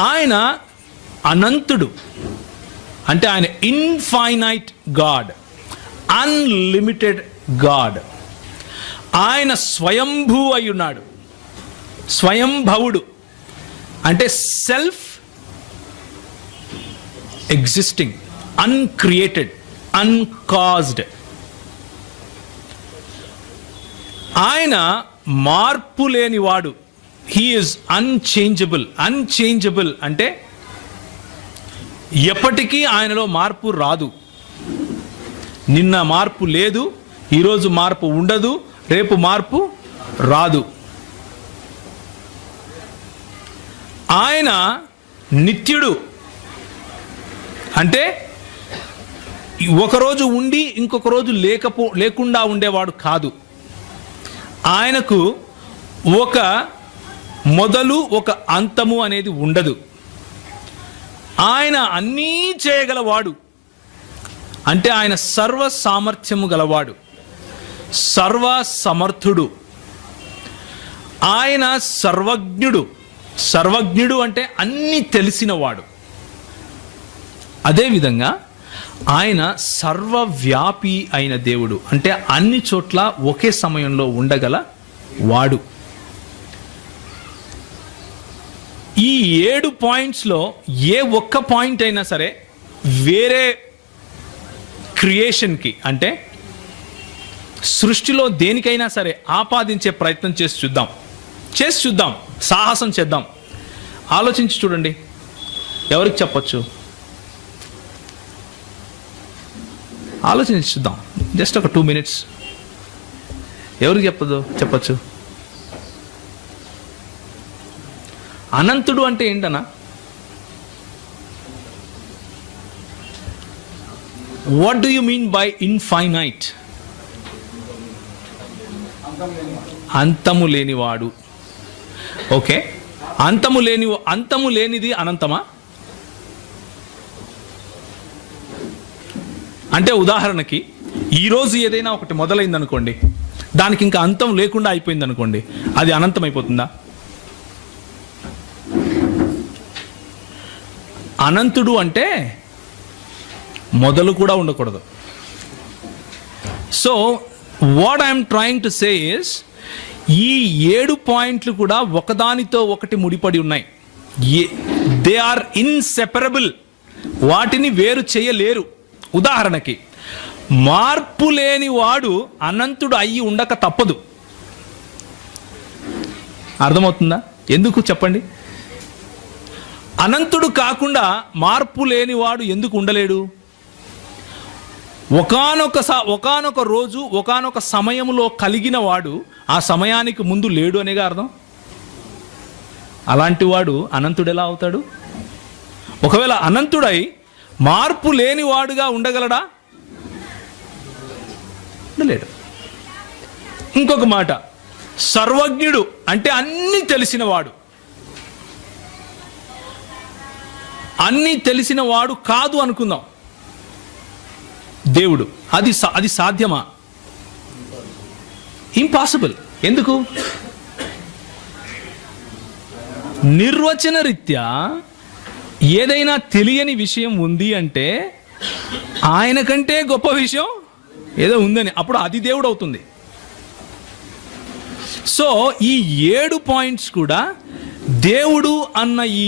ఆయన అనంతుడు, అంటే ఆయన ఇన్ఫైనైట్ గాడ్, అన్లిమిటెడ్ గాడ్. ఆయన స్వయంభూ అయి ఉన్నాడు, స్వయంభవుడు అంటే సెల్ఫ్ ఎగ్జిస్టింగ్, అన్క్రియేటెడ్, అన్కాజ్డ్. ఆయన మార్పు లేనివాడు. He is unchangeable. అన్చేంజబుల్ అంటే ఎప్పటికీ ఆయనలో మార్పు రాదు. నిన్న మార్పు లేదు, ఈరోజు మార్పు ఉండదు, రేపు మార్పు రాదు. ఆయన నిత్యుడు, అంటే ఒకరోజు ఉండి ఇంకొక రోజు లేకుండా ఉండేవాడు కాదు. ఆయనకు ఒక మొదలు ఒక అంతము అనేది ఉండదు. ఆయన అన్నీ చేయగలవాడు, అంటే ఆయన సర్వ సామర్థ్యము గలవాడు, సర్వ సమర్థుడు. ఆయన సర్వజ్ఞుడు. సర్వజ్ఞుడు అంటే అన్నీ తెలిసినవాడు. అదేవిధంగా ఆయన సర్వవ్యాపి అయిన దేవుడు, అంటే అన్ని చోట్ల ఒకే సమయంలో ఉండగల వాడు. ఈ 7 పాయింట్స్లో ఏ ఒక్క పాయింట్ అయినా సరే వేరే క్రియేషన్కి, అంటే సృష్టిలో దేనికైనా సరే ఆపాదించే ప్రయత్నం చేసి చూద్దాం, సాహసం చేద్దాం. ఆలోచించి చూడండి, ఎవరికి చెప్పచ్చు? ఆలోచించి చూద్దాం, జస్ట్ ఒక 2 minutes. ఎవరికి చెప్పచ్చు? అనంతుడు అంటే ఏంటన్నా? What do you mean by infinite? అంతము లేనివాడు. ఓకే, అంతము లేనిది అనంతమా? అంటే ఉదాహరణకి ఈరోజు ఏదైనా ఒకటి మొదలైంది అనుకోండి, దానికి ఇంకా అంతం లేకుండా అయిపోయింది అనుకోండి, అది అనంతం అయిపోతుందా? అనంతుడు అంటే మొదలు కూడా ఉండకూడదు. So what I'm trying to say is, ఈ 7 పాయింట్లు కూడా ఒకదానితో ఒకటి ముడిపడి ఉన్నాయి. They are inseparable. వాటిని వేరు చేయలేరు. ఉదాహరణకి, మార్పు లేని వాడు అనంతుడు అయ్యి ఉండక తప్పదు. అర్థమవుతుందా? ఎందుకు చెప్పండి? అనంతుడు కాకుండా మార్పు లేని వాడు ఎందుకు ఉండలేడు? ఒకానొక రోజు ఒకానొక సమయంలో కలిగిన వాడు ఆ సమయానికి ముందు లేడు అనేగా అర్థం. అలాంటి వాడు అనంతుడు ఎలా అవుతాడు? ఒకవేళ అనంతుడై మార్పు లేని వాడుగా ఉండగలడా? ఉండలేడు. ఇంకొక మాట, సర్వజ్ఞుడు అంటే అన్నీ తెలిసినవాడు. అన్నీ తెలిసిన వాడు కాదు అనుకుందాం దేవుడు. అది సాధ్యమా? ఇంపాసిబుల్. ఎందుకు? నిర్వచన రీత్యా ఏదైనా తెలియని విషయం ఉంది అంటే ఆయన కంటే గొప్ప విషయం ఏదో ఉందని, అప్పుడు అది దేవుడు అవుతుంది. సో ఈ 7 పాయింట్స్ కూడా దేవుడు అన్న ఈ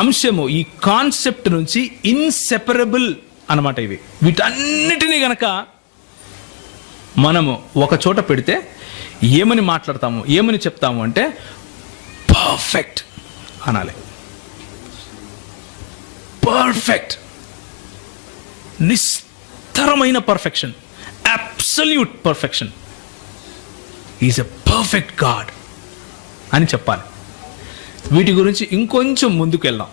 అంశము, ఈ కాన్సెప్ట్ నుంచి ఇన్సెపరబుల్ అన్నమాట. ఇవి వీటన్నిటినీ గనక మనము ఒక చోట పెడితే ఏమని మాట్లాడతాము, ఏమని చెప్తాము అంటే పర్ఫెక్ట్ అనాలి. పర్ఫెక్ట్, నిస్తరమైన perfection, absolute perfection. Is a perfect God అని చెప్పాలి. వీటి గురించి ఇంకొంచెం ముందుకు వెళ్దాం.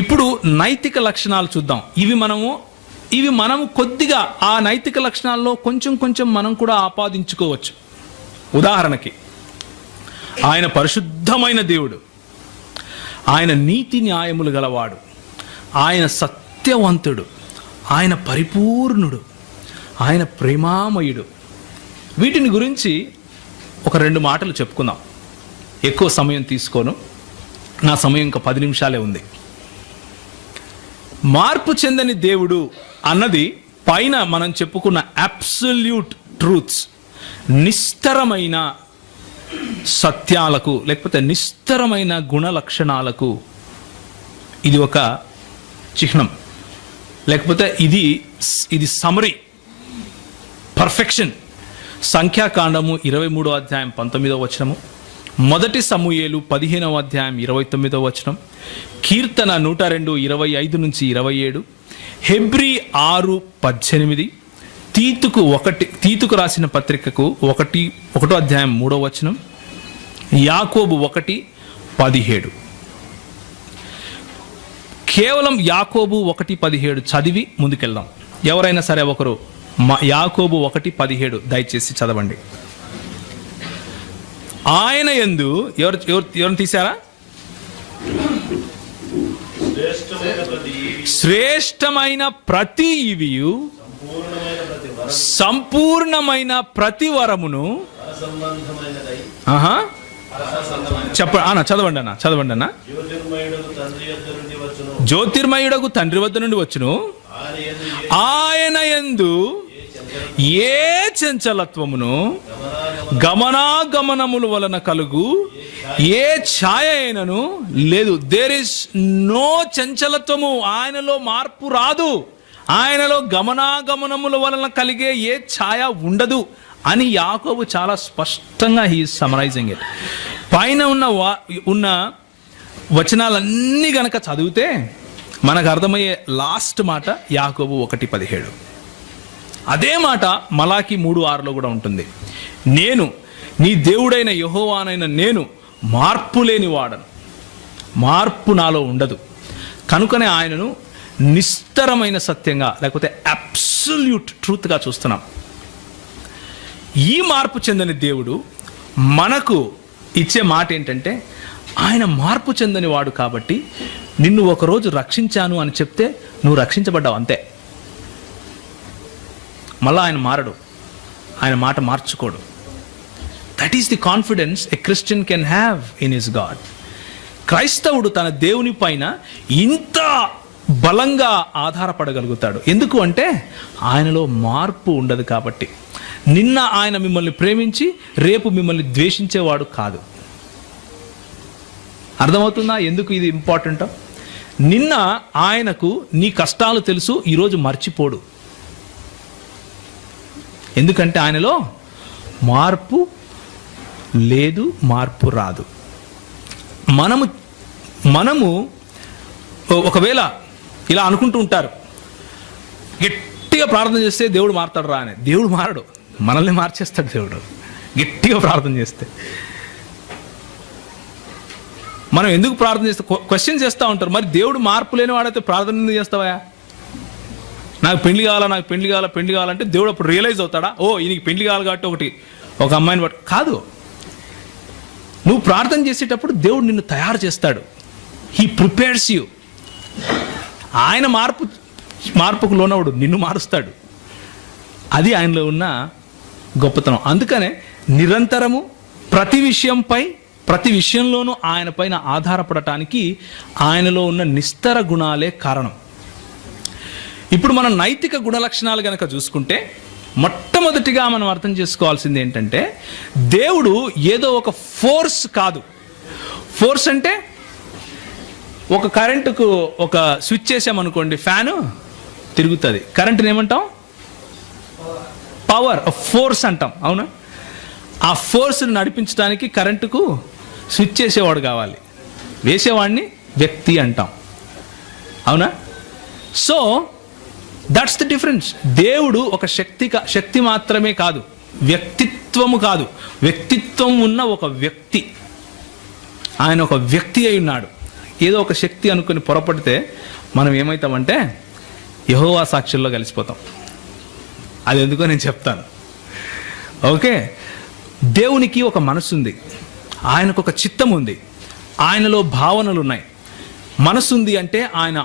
ఇప్పుడు నైతిక లక్షణాలు చూద్దాం. ఇవి మనము కొద్దిగా ఆ నైతిక లక్షణాల్లో కొంచెం మనం కూడా ఆపాదించుకోవచ్చు. ఉదాహరణకి, ఆయన పరిశుద్ధమైన దేవుడు, ఆయన నీతి న్యాయములు గలవాడు, ఆయన సత్యవంతుడు, ఆయన పరిపూర్ణుడు, ఆయన ప్రేమామయుడు. వీటిని గురించి ఒక 2 మాటలు చెప్పుకుందాం. ఎక్కువ సమయం తీసుకోను, నా సమయం ఇంకా 10 నిమిషాలే ఉంది. మార్పు చెందని దేవుడు అన్నది పైన మనం చెప్పుకున్న అబ్సల్యూట్ ట్రూత్స్, నిస్తరమైన సత్యాలకు లేకపోతే నిస్తరమైన గుణ లక్షణాలకు ఇది ఒక చిహ్నం, లేకపోతే ఇది సమరీ, పర్ఫెక్షన్. సంఖ్యాకాండము 23వ అధ్యాయం 19వ వచనము, 1 సమూయేలు 15వ అధ్యాయం 29వ వచనం, కీర్తన 102 25 నుంచి 27, హెబ్రీ 6:18, తీతుకు రాసిన పత్రికకు 1వ అధ్యాయం 3వ వచనం, యాకోబు 1:17. కేవలం యాకోబు 1:17 చదివి ముందుకెళ్దాం. ఎవరైనా సరే ఒకరు యాకోబు 1:17 దయచేసి చదవండి. ఆయన యందు ఎవరు తీశారా? శ్రేష్టమైన ప్రతి ఇవియు సంపూర్ణమైన ప్రతి వరమును చదవండి అన్న. జ్యోతిర్మయుడగు తండ్రి వద్ద నుండి వచ్చును, ఆయన యందు ఏ చంచలత్వమును గమనాగమనముల వలన కలుగు ఏ ఛాయ అయినను లేదు. దేర్ ఇస్ నో చంచలత్వము, ఆయనలో మార్పు రాదు, ఆయనలో గమనాగమనముల వలన కలిగే ఏ ఛాయ ఉండదు అని యాకోబు చాలా స్పష్టంగా హీ ఈజ్ సమరైజింగ్ ఇట్. పైన ఉన్న వచనాలన్నీ గనక చదివితే మనకు అర్థమయ్యే లాస్ట్ మాట యాకోబు 1:17. అదే మాట మలాకి 3:6లో కూడా ఉంటుంది. నేను నీ దేవుడైన యెహోవానైన నేను మార్పు లేని వాడను, మార్పు నాలో ఉండదు, కనుకనే ఆయనను నిస్తరమైన సత్యంగా లేకపోతే అబ్సల్యూట్ ట్రూత్గా చూస్తున్నాం. ఈ మార్పు చెందని దేవుడు మనకు ఇచ్చే మాట ఏంటంటే, ఆయన మార్పు చెందని వాడు కాబట్టి నిన్ను ఒకరోజు రక్షించాను అని చెప్తే నువ్వు రక్షించబడ్డావు అంతే. మళ్ళా ఆయన మారడు, ఆయన మాట మార్చుకోడు. That is the confidence a Christian can have in his God. క్రైస్తవుడు తన దేవుని పైన ఇంత బలంగా ఆధారపడగలుగుతాడు. ఎందుకు అంటే ఆయనలో మార్పు ఉండదు కాబట్టి. నిన్న ఆయన మిమ్మల్ని ప్రేమించి రేపు మిమ్మల్ని ద్వేషించేవాడు కాదు. అర్థమవుతుందా ఎందుకు ఇది ఇంపార్టెంట్? నిన్న ఆయనకు నీ కష్టాలు తెలుసు, ఈరోజు మర్చిపోడు. ఎందుకంటే ఆయనలో మార్పు లేదు, మార్పు రాదు. మనము ఒకవేళ ఇలా అనుకుంటూ ఉంటారు, గట్టిగా ప్రార్థన చేస్తే దేవుడు మారుతాడు రా అని. దేవుడు మారడు, మనల్ని మార్చేస్తాడు దేవుడు గట్టిగా ప్రార్థన చేస్తే. మనం ఎందుకు ప్రార్థన చేస్తే క్వశ్చన్ చేస్తూ ఉంటారు, మరి దేవుడు మార్పు లేని వాడైతే ప్రార్థన ఎందుకు చేస్తావా? నాకు పెళ్లి కావాలంటే దేవుడు అప్పుడు రియలైజ్ అవుతాడా, ఓ ఈయనకి పెళ్లి కావాలి కాబట్టి ఒక అమ్మాయిని బట్టి కాదు. నువ్వు ప్రార్థన చేసేటప్పుడు దేవుడు నిన్ను తయారు చేస్తాడు. He prepares you. ఆయన మార్పుకు లోనవుడు, నిన్ను మారుస్తాడు. అది ఆయనలో ఉన్న గొప్పతనం. అందుకనే నిరంతరము ప్రతి విషయంలోనూ ఆయన పైన ఆధారపడటానికి ఆయనలో ఉన్న నిస్తర గుణాలే కారణం. ఇప్పుడు మనం నైతిక గుణలక్షణాలు గనక చూసుకుంటే, మొట్టమొదటిగా మనం అర్థం చేసుకోవాల్సింది ఏంటంటే, దేవుడు ఏదో ఒక ఫోర్స్ కాదు. ఫోర్స్ అంటే ఒక కరెంటుకు ఒక స్విచ్ చేసామనుకోండి, ఫ్యాను తిరుగుతుంది. కరెంటుని ఏమంటాం? పవర్, ఫోర్స్ అంటాం, అవునా? ఆ ఫోర్స్ని నడిపించడానికి కరెంటుకు స్విచ్ చేసేవాడు కావాలి, వేసేవాడిని వ్యక్తి అంటాం, అవునా? So that's the difference. దేవుడు ఒక శక్తి మాత్రమే కాదు, వ్యక్తిత్వము కాదు, వ్యక్తిత్వం ఉన్న ఒక వ్యక్తి. ఆయన ఒక వ్యక్తి అయి ఉన్నాడు. ఏదో ఒక శక్తి అనుకుని పొరపడితే మనం ఏమవుతామంటే యెహోవా సాక్షుల్లో కలిసిపోతాం. అది ఎందుకో నేను చెప్తాను. ఓకే, దేవునికి ఒక మనసు ఉంది, ఆయనకు ఒక చిత్తం ఉంది, ఆయనలో భావనలు ఉన్నాయి. మనసు ఉంది అంటే ఆయన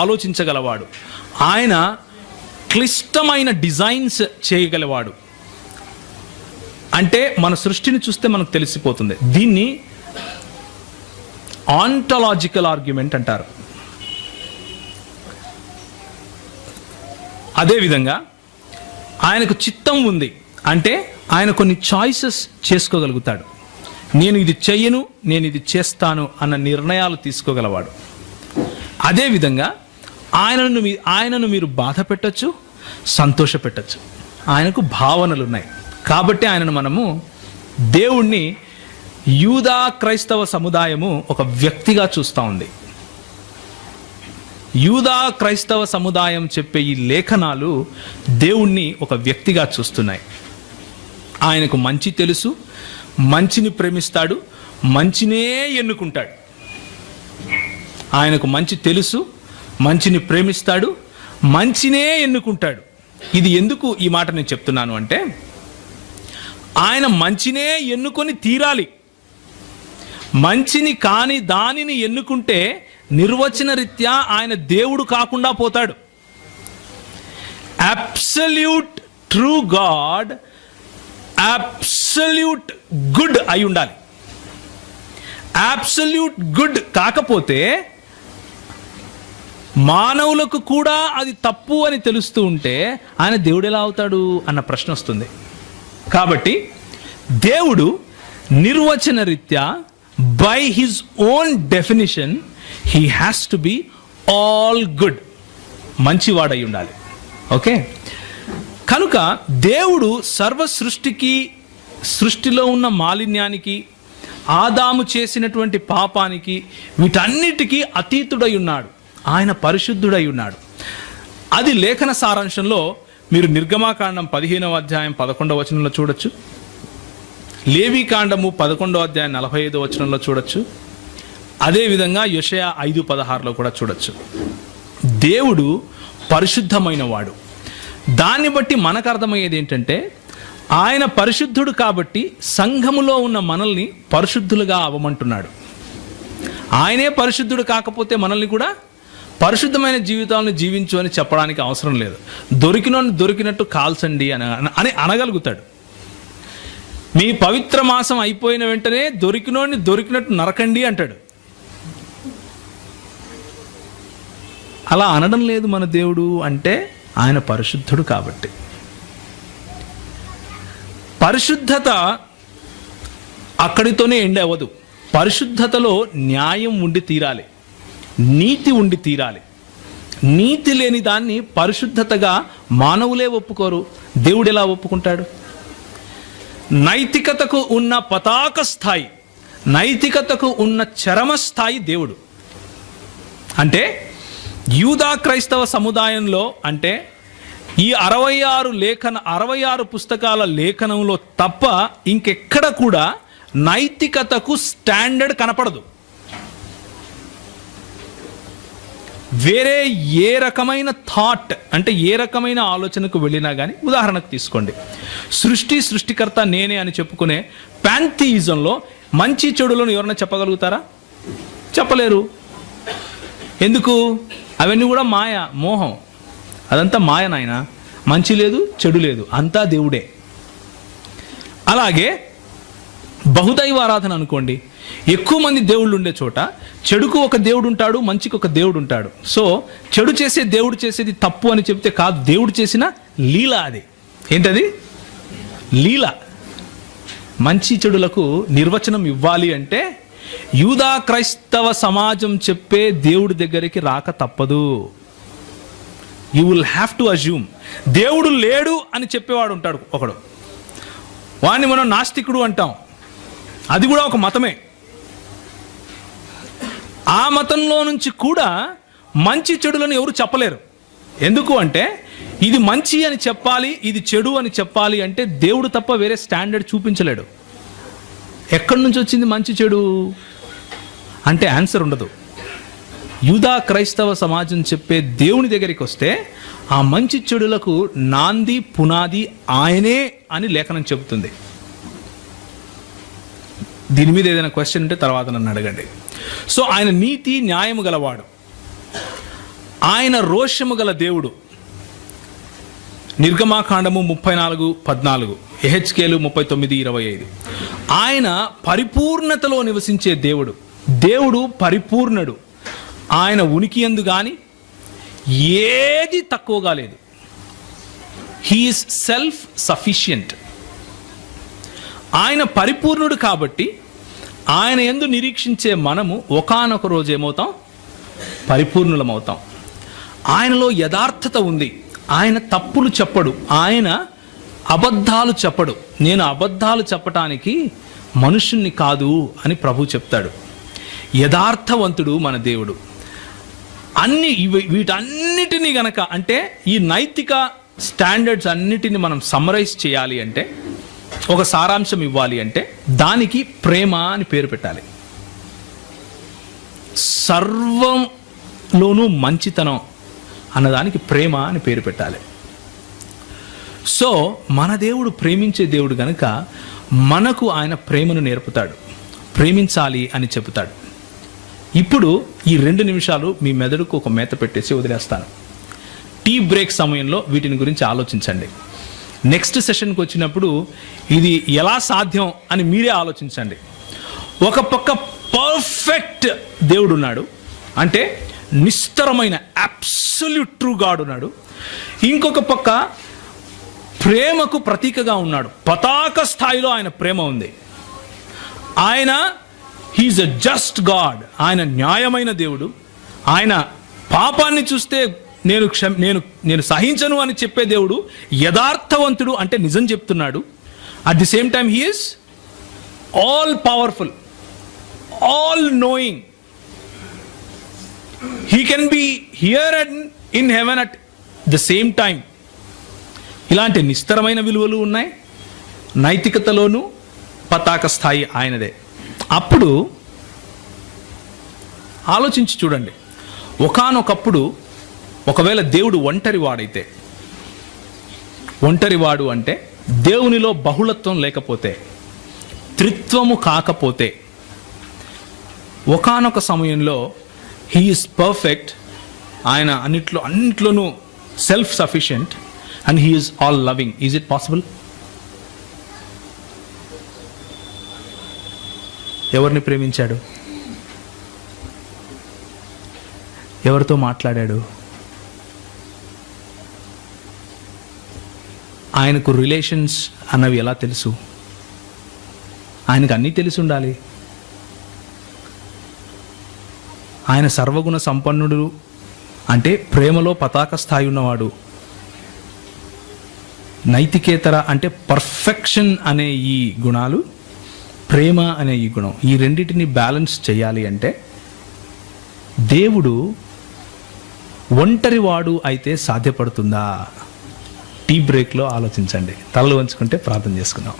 ఆలోచించగలవాడు, ఆయన క్లిష్టమైన డిజైన్స్ చేయగలవాడు. అంటే మన సృష్టిని చూస్తే మనకు తెలిసిపోతుంది. దీన్ని ఆంటలాజికల్ ఆర్గ్యుమెంట్ అంటారు. అదేవిధంగా ఆయనకు చిత్తం ఉంది అంటే ఆయన కొన్ని చాయిసెస్ చేసుకోగలుగుతాడు. నేను ఇది చెయ్యను, నేను ఇది చేస్తాను అన్న నిర్ణయాలు తీసుకోగలవాడు. అదేవిధంగా ఆయనను మీరు బాధ పెట్టచ్చు, సంతోష పెట్టచ్చు. ఆయనకు భావనలు ఉన్నాయి. కాబట్టి ఆయనను మనము, దేవుణ్ణి యూదా క్రైస్తవ సముదాయము ఒక వ్యక్తిగా చూస్తూ ఉంది. యూదా క్రైస్తవ సముదాయం చెప్పే ఈ లేఖనాలు దేవుణ్ణి ఒక వ్యక్తిగా చూస్తున్నాయి. ఆయనకు మంచి తెలుసు, మంచిని ప్రేమిస్తాడు, మంచినే ఎన్నుకుంటాడు. ఆయనకు మంచి తెలుసు, మంచిని ప్రేమిస్తాడు, మంచినే ఎన్నుకుంటాడు. ఇది ఎందుకు ఈ మాట నేను చెప్తున్నాను అంటే, ఆయన మంచినే ఎన్నుకొని తీరాలి. మంచిని కాని దానిని ఎన్నుకుంటే నిర్వచన రీత్యా ఆయన దేవుడు కాకుండా పోతాడు. Absolute true God absolute good అయి ఉండాలి. అబ్సల్యూట్ గుడ్ కాకపోతే మానవులకు కూడా అది తప్పు అని తెలుస్తూ ఉంటే ఆయన దేవుడు ఎలా అవుతాడు అన్న ప్రశ్న వస్తుంది. కాబట్టి దేవుడు నిర్వచన రీత్యా by his own definition he has to be all good, మంచివాడై ఉండాలి. ఓకే, కనుక దేవుడు సర్వ సృష్టిలో ఉన్న మాలిన్యానికి, ఆదాము చేసినటువంటి పాపానికి, వీటన్నిటికీ అతీతుడై ఉన్నాడు. ఆయన పరిశుద్ధుడై ఉన్నాడు. అది లేఖన సారాంశంలో మీరు నిర్గమాకాండం 15వ అధ్యాయం 11వ వచనంలో చూడొచ్చు, లేవీకాండము 11వ అధ్యాయం 45వ వచనంలో చూడొచ్చు, అదేవిధంగా యెషయా 5:16లో కూడా చూడొచ్చు. దేవుడు పరిశుద్ధమైన వాడు. దాన్ని బట్టి మనకు అర్థమయ్యేది ఏంటంటే, ఆయన పరిశుద్ధుడు కాబట్టి సంఘములో ఉన్న మనల్ని పరిశుద్ధులుగా అవ్వమంటున్నాడు. ఆయనే పరిశుద్ధుడు కాకపోతే మనల్ని కూడా పరిశుద్ధమైన జీవితాలను జీవించు అని చెప్పడానికి అవసరం లేదు. దొరికినట్టు కాల్చండి అని అనగలుగుతాడు. మీ పవిత్ర మాసం అయిపోయిన వెంటనే దొరికినట్టు నరకండి అంటాడు. అలా అనడం లేదు మన దేవుడు, అంటే ఆయన పరిశుద్ధుడు కాబట్టి. పరిశుద్ధత అక్కడితోనే ఎండ్ అవ్వదు. పరిశుద్ధతలో న్యాయం ఉండి తీరాలి, నీతి ఉండి తీరాలి. నీతి లేని దాన్ని పరిశుద్ధతగా మానవులే ఒప్పుకోరు, దేవుడు ఎలా ఒప్పుకుంటాడు? నైతికతకు ఉన్న పతాక స్థాయి, నైతికతకు ఉన్న చరమ స్థాయి దేవుడు. అంటే యూదా క్రైస్తవ సముదాయంలో, అంటే ఈ 66 పుస్తకాల లేఖనంలో తప్ప ఇంకెక్కడ కూడా నైతికతకు స్టాండర్డ్ కనపడదు. వేరే ఏ రకమైన థాట్, అంటే ఏ రకమైన ఆలోచనకు వెళ్ళినా కానీ, ఉదాహరణకు తీసుకోండి, సృష్టికర్త నేనే అని చెప్పుకునే ప్యాంథియిజంలో మంచి చెడులను ఎవరైనా చెప్పగలుగుతారా? చెప్పలేరు. ఎందుకు? అవన్నీ కూడా మాయ, మోహం. అదంతా మాయ నాయన. మంచి లేదు, చెడు లేదు, అంతా దేవుడే. అలాగే బహుదైవ ఆరాధన అనుకోండి, ఎక్కువ మంది దేవుళ్ళు ఉండే చోట చెడుకు ఒక దేవుడు ఉంటాడు, మంచికి ఒక దేవుడు ఉంటాడు. సో చెడు చేసే దేవుడు చేసేది తప్పు అని చెప్తే కాదు, దేవుడు చేసిన లీల అది. ఏంటది? లీల. మంచి చెడులకు నిర్వచనం ఇవ్వాలి అంటే యూదా క్రైస్తవ సమాజం చెప్పే దేవుడి దగ్గరికి రాక తప్పదు. You will have to assume. దేవుడు లేడు అని చెప్పేవాడు ఉంటాడు ఒకడు, వాడిని మనం నాస్తికుడు అంటాం. అది కూడా ఒక మతమే. ఆ మతంలో నుంచి కూడా మంచి చెడులను ఎవరు చెప్పలేరు. ఎందుకు అంటే ఇది మంచి అని చెప్పాలి, ఇది చెడు అని చెప్పాలి అంటే దేవుడు తప్ప వేరే స్టాండర్డ్ చూపించలేడు. ఎక్కడి నుంచి వచ్చింది మంచి చెడు అంటే ఆన్సర్ ఉండదు. యూదా క్రైస్తవ సమాజం చెప్పే దేవుని దగ్గరికి వస్తే ఆ మంచి చెడులకు నాంది పునాది ఆయనే అని లేఖనం చెబుతుంది. దీని మీద ఏదైనా క్వశ్చన్ ఉంటే తర్వాత నన్ను అడగండి. సో ఆయన నీతి న్యాయము గలవాడు, ఆయన రోషము గల దేవుడు. నిర్గమాకాండము 34:14, ఎహెచ్కేలు 39:25. ఆయన పరిపూర్ణతలో నివసించే దేవుడు. దేవుడు పరిపూర్ణుడు. ఆయన ఉనికి యందు కానీ ఏది తక్కువగా లేదు. He is self sufficient. ఆయన పరిపూర్ణుడు కాబట్టి ఆయన యందు నిరీక్షించే మనము ఒకానొక రోజు ఏమవుతాం? పరిపూర్ణులమవుతాం. ఆయనలో యథార్థత ఉంది. ఆయన తప్పులు చెప్పడు, ఆయన అబద్ధాలు చెప్పడు. నేను అబద్ధాలు చెప్పటానికి మనుషుణ్ణి కాదు అని ప్రభు చెప్తాడు. యథార్థవంతుడు మన దేవుడు. వీటన్నిటినీ గనక, అంటే ఈ నైతిక స్టాండర్డ్స్ అన్నిటిని మనం సమ్మరైజ్ చేయాలి అంటే, ఒక సారాంశం ఇవ్వాలి అంటే దానికి ప్రేమ అని పేరు పెట్టాలి. సర్వంలోనూ మంచితనం అన్నదానికి ప్రేమ అని పేరు పెట్టాలి. సో మన దేవుడు ప్రేమించే దేవుడు గనుక మనకు ఆయన ప్రేమను నేర్పుతాడు, ప్రేమించాలి అని చెబుతాడు. ఇప్పుడు ఈ 2 నిమిషాలు మీ మెదడుకు ఒక మేత పెట్టేసి వదిలేస్తాను. టీ బ్రేక్ సమయంలో వీటిని గురించి ఆలోచించండి. నెక్స్ట్ సెషన్కి వచ్చినప్పుడు ఇది ఎలా సాధ్యం అని మీరే ఆలోచించండి. ఒక పక్క పర్ఫెక్ట్ దేవుడు ఉన్నాడు, అంటే నిస్తరమైన అబ్సల్యూట్ ట్రూ గాడ్ ఉన్నాడు. ఇంకొక పక్క ప్రేమకు ప్రతీకగా ఉన్నాడు. పతాక స్థాయిలో ఆయన ప్రేమ ఉంది. ఆయన హీఈస్ ఎ జస్ట్ గాడ్. ఆయన న్యాయమైన దేవుడు. ఆయన పాపాన్ని చూస్తే నేను సహించను అని చెప్పే దేవుడు. యథార్థవంతుడు, అంటే నిజం చెప్తున్నాడు. At the same time he is all powerful, all knowing. He can be here and in heaven at the same time. ఇలాంటి నిస్తరమైన విలువలు ఉన్నాయి. నైతికతలోనూ పతాక స్థాయి ఆయనదే. అప్పుడు ఆలోచించి చూడండి, ఒకానొకప్పుడు ఒకవేళ దేవుడు ఒంటరివాడు అంటే దేవునిలో బహుళత్వం లేకపోతే, త్రిత్వము కాకపోతే, ఒకానొక సమయంలో హీ ఈస్ పర్ఫెక్ట్, ఆయన అన్నిట్లోనూ self sufficient, and he is all loving. Is it possible? ఎవరిని ప్రేమించాడు? ఎవరితో మాట్లాడాడు? ఆయనకు రిలేషన్స్ అన్నవి ఎలా తెలుసు? ఆయనకు అన్నీ తెలిసి ఉండాలి. ఆయన సర్వగుణ సంపన్నుడు, అంటే ప్రేమలో పతాక స్థాయి ఉన్నవాడు. నైతికేతర అంటే పర్ఫెక్షన్ అనే ఈ గుణాలు, ప్రేమ అనే ఈ గుణం, ఈ రెండింటిని బ్యాలెన్స్ చేయాలి అంటే దేవుడు ఒంటరివాడు అయితే సాధ్యపడుతుందా? టీ బ్రేక్లో ఆలోచించండి. తలలు వంచుకుంటే ప్రార్థన చేసుకుందాం.